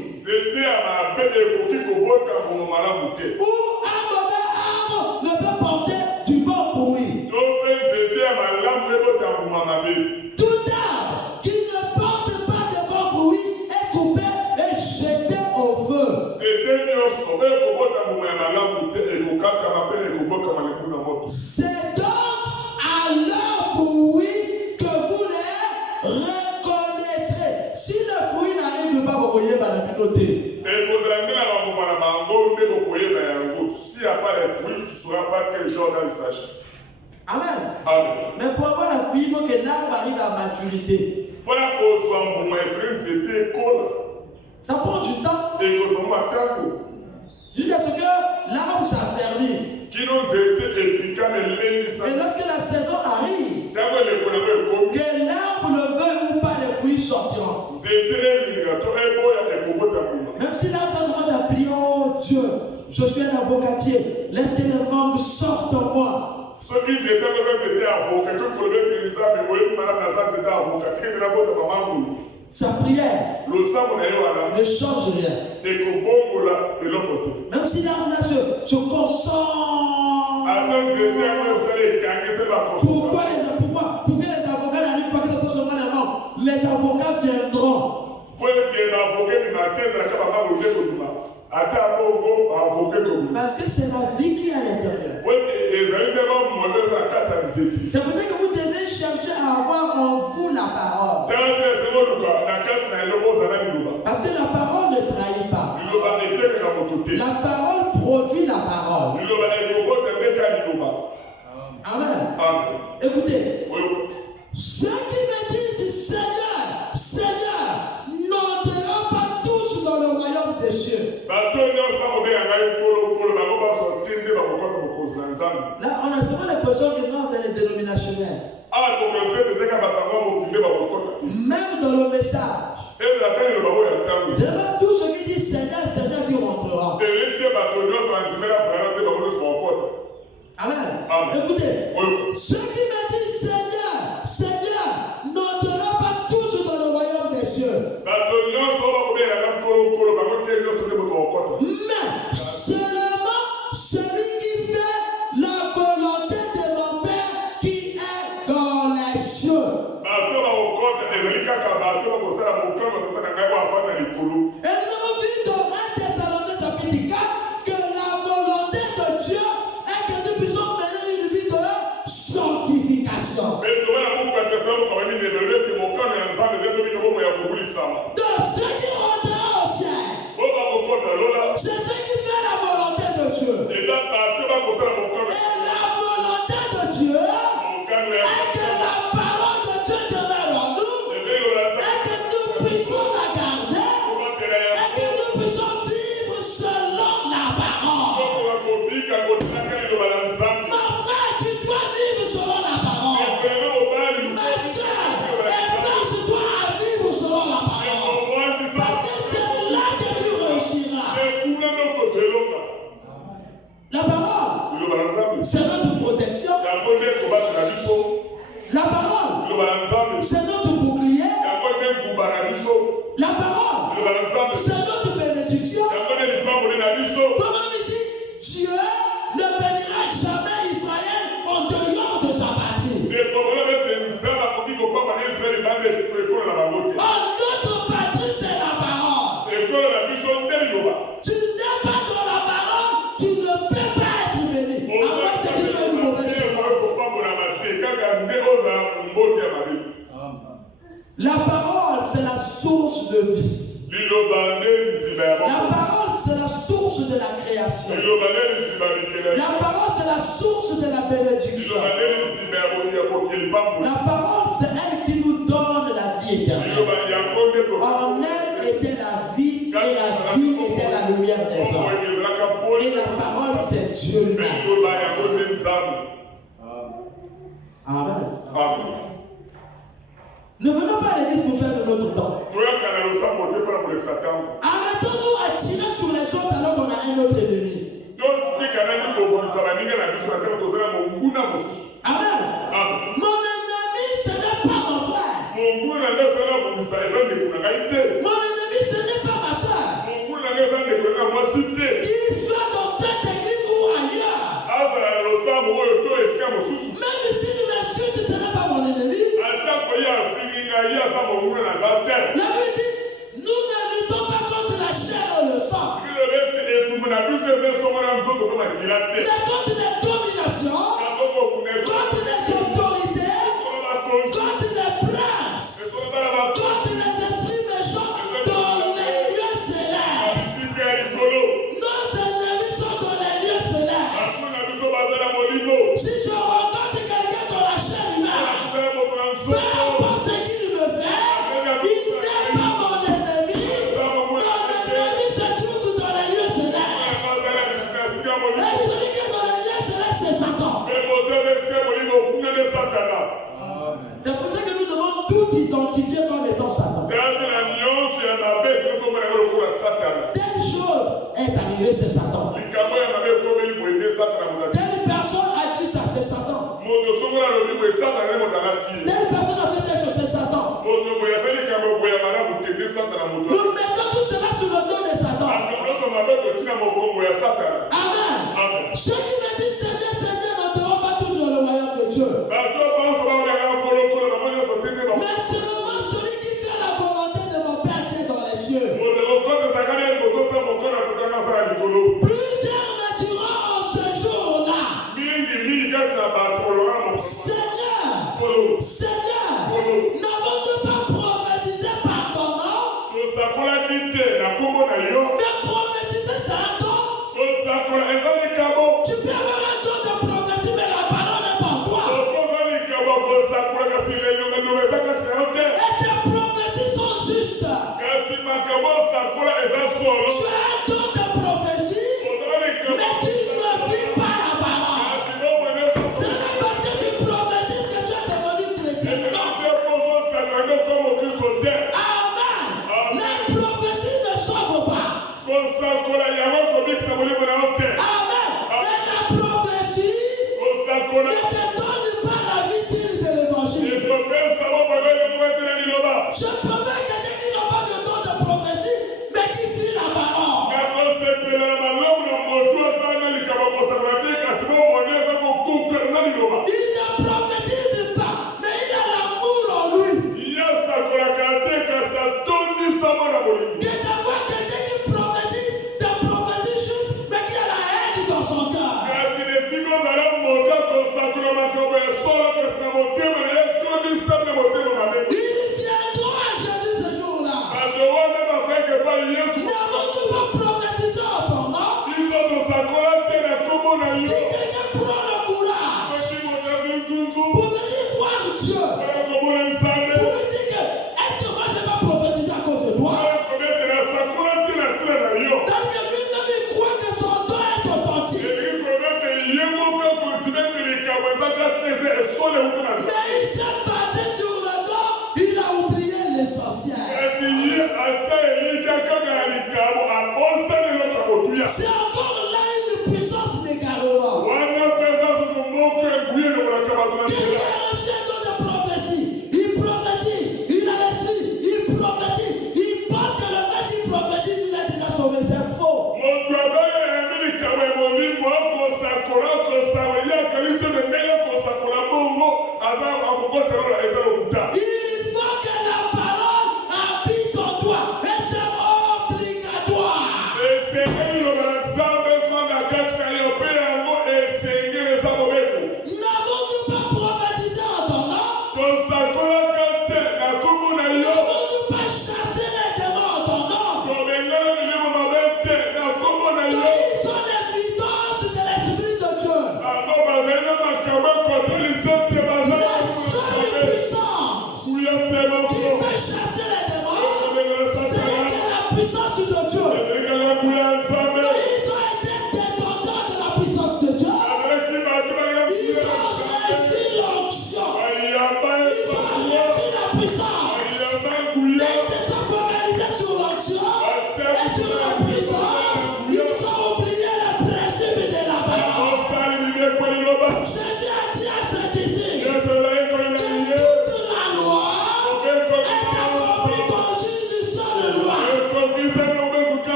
Ou un mauvais arbre ne peut porter du bon fruit. Tout arbre qui ne porte pas de bon fruit est coupé et jeté au feu. C'est donc à leur fruit que vous les reconnaîtrez. Si le fruit n'arrive pas, vous voyez, madame Binoté. S'il n'y a pas les fruits, tu ne sauras pas quel genre d'âme il s'agit. Amen. Amen. Mais pour avoir la fruit, il faut que l'arbre arrive à maturité. Ça prend du temps. Jusqu'à ce que l'arbre s'affermit. Et lorsque la saison arrive, que l'arbre le veuille ou pas, les fruits sortiront. Même si l'arbre commence à prier, oh Dieu, je suis un avocatier, laisse que les membres sortent en moi. Sa prière ne change rien. Même si l'arbre se concentre. Pourquoi les avocats n'arrivent pas que ça soit seulement les membres? Les avocats viendront. Parce que c'est la vie qui est à l'intérieur. C'est pour ça que vous devez chercher à avoir en vous la parole. Parce que la parole ne trahit pas. La parole produit la parole. Amen. Écoutez, ceux qui me disent du Seigneur, Seigneur, n'entreront pas tous dans le royaume des cieux. Là, on a souvent l'impression que nous avons les dénominationnels. Même dans le message, c'est pas tout ce qui dit Seigneur, Seigneur qui rentrera. Amen. Écoutez, ceux qui me disent Seigneur, Seigneur, n'entreront pas tous dans le royaume des cieux. Mais seulement celui qui fait la volonté de mon Père qui est dans les cieux. Et nous avons vu dans 1 Thessaloniciens chapitre 4 que la volonté de Dieu est que nous puissions mener une vie de sanctification. De ceux qui rentreront au ciel. C'est ceux qui font la volonté c'est notre protection. La parole, c'est notre bouclier. La parole, c'est notre bénédiction. Comment il dit, Dieu ne bénira jamais Israël en dehors de sa patrie. Notre patrie, c'est la parole. Tu n'es pas dans la parole, tu ne peux pas être béni. À moins que tu sois une mauvaise chose. La parole, c'est la source de vie. La parole, c'est la source de la création. La parole, c'est la source de la bénédiction. La parole, c'est elle qui nous donne la vie éternelle. En elle était la vie, et la vie était la lumière des hommes. Et la parole, c'est Dieu lui-même. Amen. Ne venons pas à l'église pour faire de notre temps. Arrêtons-nous à tirer sur les autres alors qu'on a un autre ennemi. Amen. Mon ennemi, ce n'est pas mon frère. Mon ennemi, ce n'est pas ma soeur. Qu'il soit dans cette église ou ailleurs. Même si tu m'insultes, ce n'est pas mon ennemi. La Bible dit, nous ne luttons pas contre la chair et le sang. Mais contre les dominations, contre les autorités, contre les princes, contre les esprits méchants dans les lieux célestes. Nos ennemis sont dans les lieux célestes. Si je rencontre quelqu'un dans la chair humaine, peu importe ce qu'il me fait, il n'est pas mon ennemi. Mon ennemi se trouve dans les lieux célestes. Et celui qui est dans les lieux célestes, c'est Satan. C'est pour ça que nous devons tout identifier comme étant Satan. Telle chose est arrivée, c'est Satan. Telle personne a dit ça, c'est Satan. Telle personne a fait telle chose, c'est Satan. Nous mettons tout cela sur le dos de Satan. Amen. Ceux qui me disent Seigneur, Seigneur, n'entreront pas tous dans le royaume de Dieu. Mais seulement celui qui fait la volonté de mon Père qui est dans les cieux. Plusieurs me diront en ce jour-là, Seigneur, Seigneur, n'avons-nous pas prophétisé par ton nom? Mais prophétiser, c'est un don. Tu peux avoir un don de prophétie, mais la parole n'est pas en toi. Et tes prophéties sont justes. Tu as un don de prophétie, mais tu ne vis pas la parole. Ce n'est pas que tu prophétises que tu es devenu chrétien. Amen. La prophétie ne sauve pas. Amen. Et la prophétie ne te donne pas la vie digne de l'évangile. Je promets quelqu'un qui n'a pas de don de prophétie, mais qui vit la parole. Il ne prophétise pas, mais il a l'amour en lui. Que de voir quelqu'un qui prophétise, des prophéties justes, mais qui a la haine dans son cœur. Il viendra à Jésus ce jour-là. N'avons-nous pas prophétisé en ton nom? Si quelqu'un prend le courage pour venir voir Dieu, pour lui dire que est-ce que moi je vais pas prophétiser à cause de toi? Parce que lui-même il croit que son don est authentique. Mais il s'est basé sur le don, il a oublié l'essentiel. C'est encore là une puissance d'égarement.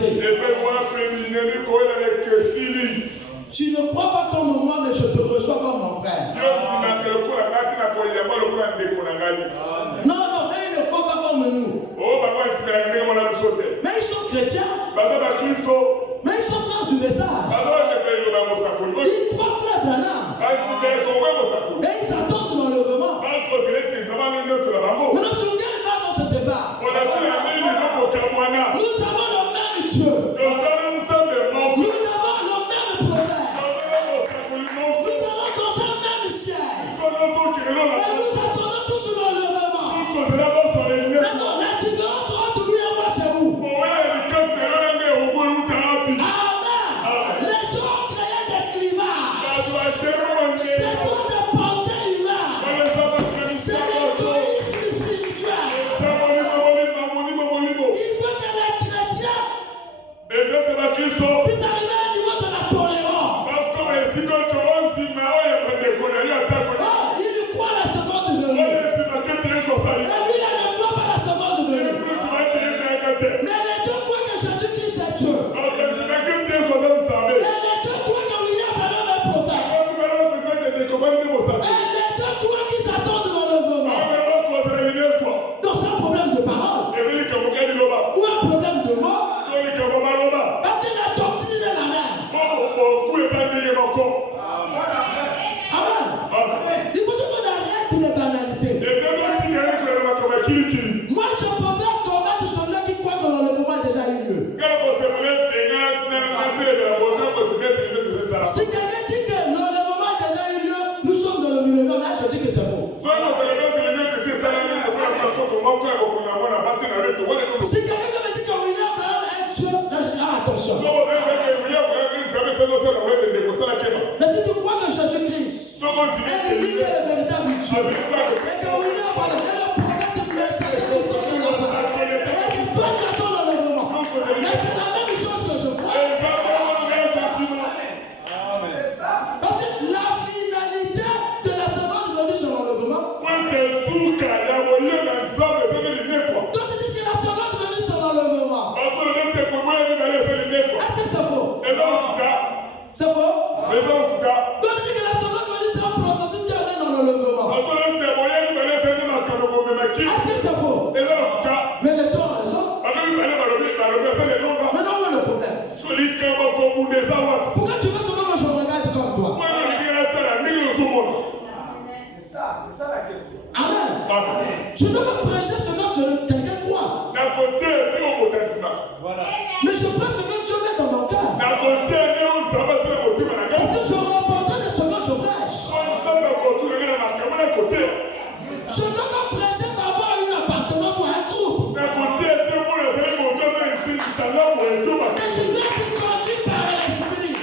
passé. Tu ne crois pas comme moi, mais je te reçois comme mon frère. Non, non, eux, ils ne croient pas comme nous. Mais ils sont chrétiens. Mais ils sont frères du message. Ils croient frère Branham. Et ils attendent l'enlèvement. Maintenant, sur quelle base on se sépare? Nous avons le même Dieu. Nous avons le même prophète. Nous allons dans un même ciel. Et nous attendons tous l'enlèvement. Maintenant, la différence entre lui et moi, c'est où? Amen. Les gens ont créé des clivages. Ce sont des pensées humaines. C'est l'égoïsme spirituel. Il veut que les chrétiens puissent arriver à un niveau de la tolérance. Il croit à la seconde venue. Et lui, il ne croit pas à la seconde venue. Mais les deux croient que Jésus-Christ est Dieu. Et les deux croient que William Branham est prophète. Et les deux croient qu'ils attendent l'enlèvement. Donc c'est un problème de parole. Ou un problème de mort. Parce que la doctrine est la même. Amen. Il faut qu'on arrête les banalités. Moi, je préfère combattre celui qui croit que l'enlèvement a déjà eu lieu. Si quelqu'un dit que l'enlèvement a déjà eu lieu, nous sommes dans le millénaire, là je dis que c'est faux. Si quelqu'un me dit que William Branham est Dieu, là je dis attention. Mais si tu crois que Jésus-Christ est le Dieu, est le véritable Dieu, et que William Branham est le prophète du message du temps de la fin, et que toi tu attends l'enlèvement, mais c'est la même chose que je crois. Parce que la finalité de la seconde venue sur l'enlèvement, quand tu dis que la seconde venue sur l'enlèvement, est-ce que c'est faux? C'est faux? Quand tu dis que la seconde venue c'est un processus qui amène dans l'enlèvement, est-ce que c'est faux? Mais les deux ont raison. Maintenant, où est le problème? Pourquoi tu veux seulement que je regarde comme toi? C'est ça la question. Amen. Je ne veux pas prêcher ce que quelqu'un croit. Voilà. Mais je prêche ce que Dieu met dans mon cœur. Parce que je remporte de ce que je prêche. Je ne veux pas prêcher par rapport à une appartenance ou à un groupe. Mais je dois être conduit par l'esprit.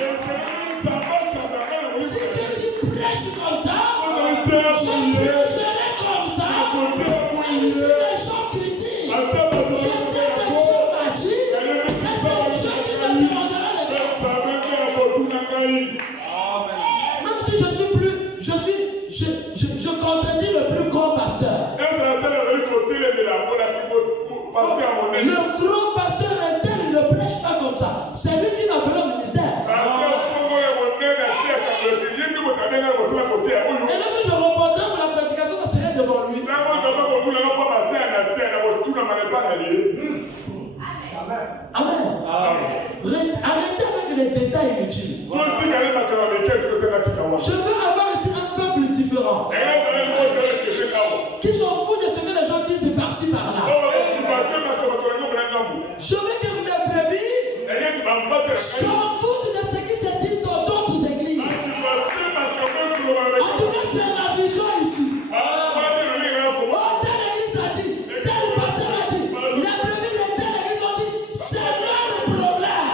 Si Dieu dit prêche comme ça, je prêcherai comme ça. Même si les gens critiquent, je sais que Dieu m'a dit, et c'est Dieu qui me demandera les gars. Même si je contredis le plus grand pasteur. Le gros pasteur interne, il ne prêche pas comme ça. C'est lui qui m'a appelé au ministère. Et lorsque je reportais pour la prédication, ça serait devant lui. Amen. Arrêtez avec les détails inutiles. Je veux avoir ici un peuple différent. Qui s'en fout de ce que les gens disent par-ci par-là. Je veux que mes brebis s'en foutent de ce qui se dit dans d'autres églises. En tout cas, c'est la vision ici. Oh, telle église a dit, tel pasteur a dit, les brebis de telle église ont dit, c'est leur problème.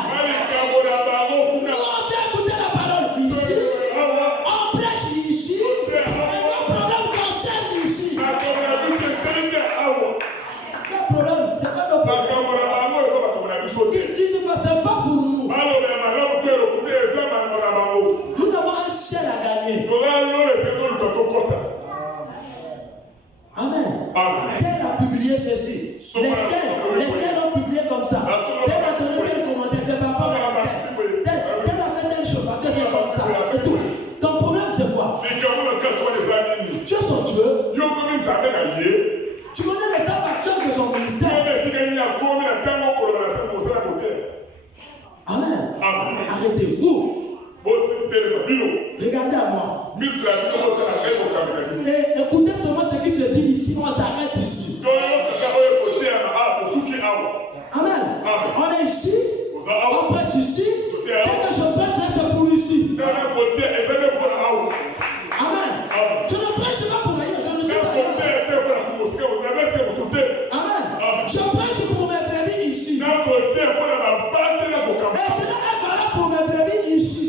Nous, on vient écouter la parole ici, on prêche ici, et nos problèmes concernent ici. Le problème, c'est pas nos problèmes. Ils disent que c'est pas pour nous. Nous avons un ciel à gagner. Amen. Tel a publié ceci. Lesquels ont publié comme ça. Tel a donné tel commentaire. ici, on prêche ici. Dès que je prêche là, c'est pour ici. Amen. Je ne prêche pas pour ailleurs, je ne suis pas ailleurs. Amen. Je prêche pour mes brebis ici. Et cela est valable pour mes brebis ici.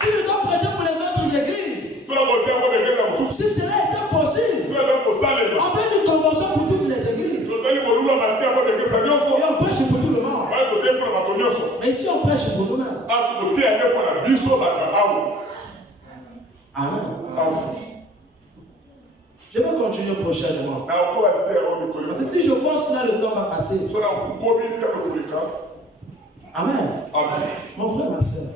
Si je dois prêcher pour les autres églises, si cela était possible, on fait une convention pour toutes les églises. Et on prêche pour tout le monde. Mais ici on prêche pour nous-mêmes. Amen. Je vais continuer prochainement. Parce que si je pense là, le temps va passer. Amen. Mon frère, ma soeur.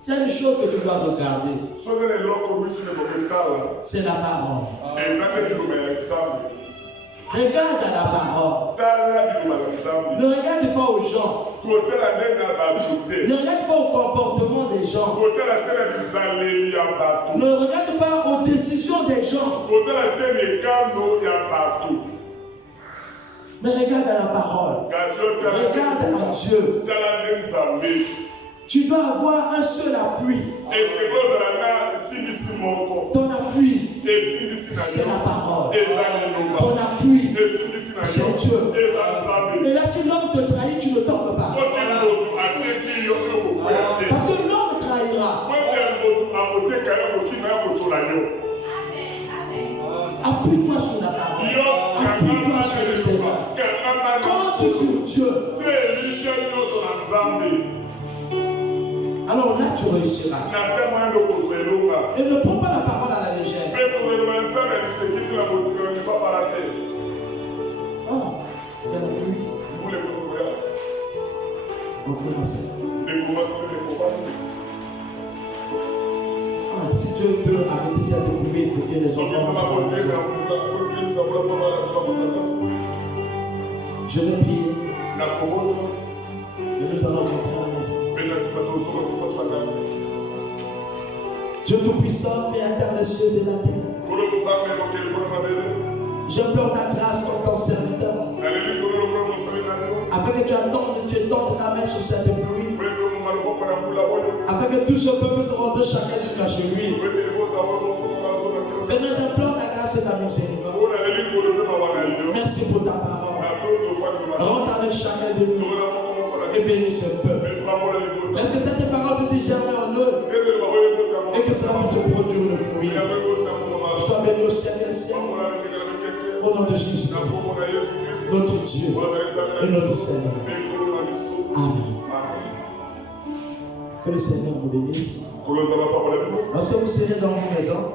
C'est une chose que tu dois regarder. C'est la parole. Regarde à la parole. Ne regarde pas aux gens. Ne regarde pas au comportement des gens. Ne regarde pas aux décisions des gens. Mais regarde à la parole. Regarde à Dieu. Tu dois avoir un seul appui. Ton appui, c'est la parole. Ton appui, c'est Dieu. Et là, si l'homme te trahit, tu ne tombes pas. Parce que l'homme trahira. Appuie-toi sur la parole. Appuie-toi sur le Seigneur. Compte sur Dieu. Alors là, tu réussiras. Et ne prends pas la parole à la légère. Oh, il y a la pluie. Mon frère, ma soeur. Si Dieu peut arrêter cette pluie et écouter les enfants, je vais prier. Et nous allons rentrer à la maison. Dieu Tout-Puissant, Créateur des cieux et de la terre, j'implore ta grâce comme ton serviteur, afin que tu étendes ta main sur cette pluie, afin que tout ce peuple se rende chacun jusqu'à chez lui. Seigneur, j'implore ta grâce et ta miséricorde. Merci pour ta parole. Rentre avec chacun de nous et bénis ce peuple. Est-ce que cette parole puisse germer en eux et que cela puisse produire le fruit? Sois béni au ciel et au ciel. Au nom de Jésus-Christ, notre Dieu et notre Seigneur. Amen. Que le Seigneur vous bénisse. Lorsque vous serez dans vos maisons,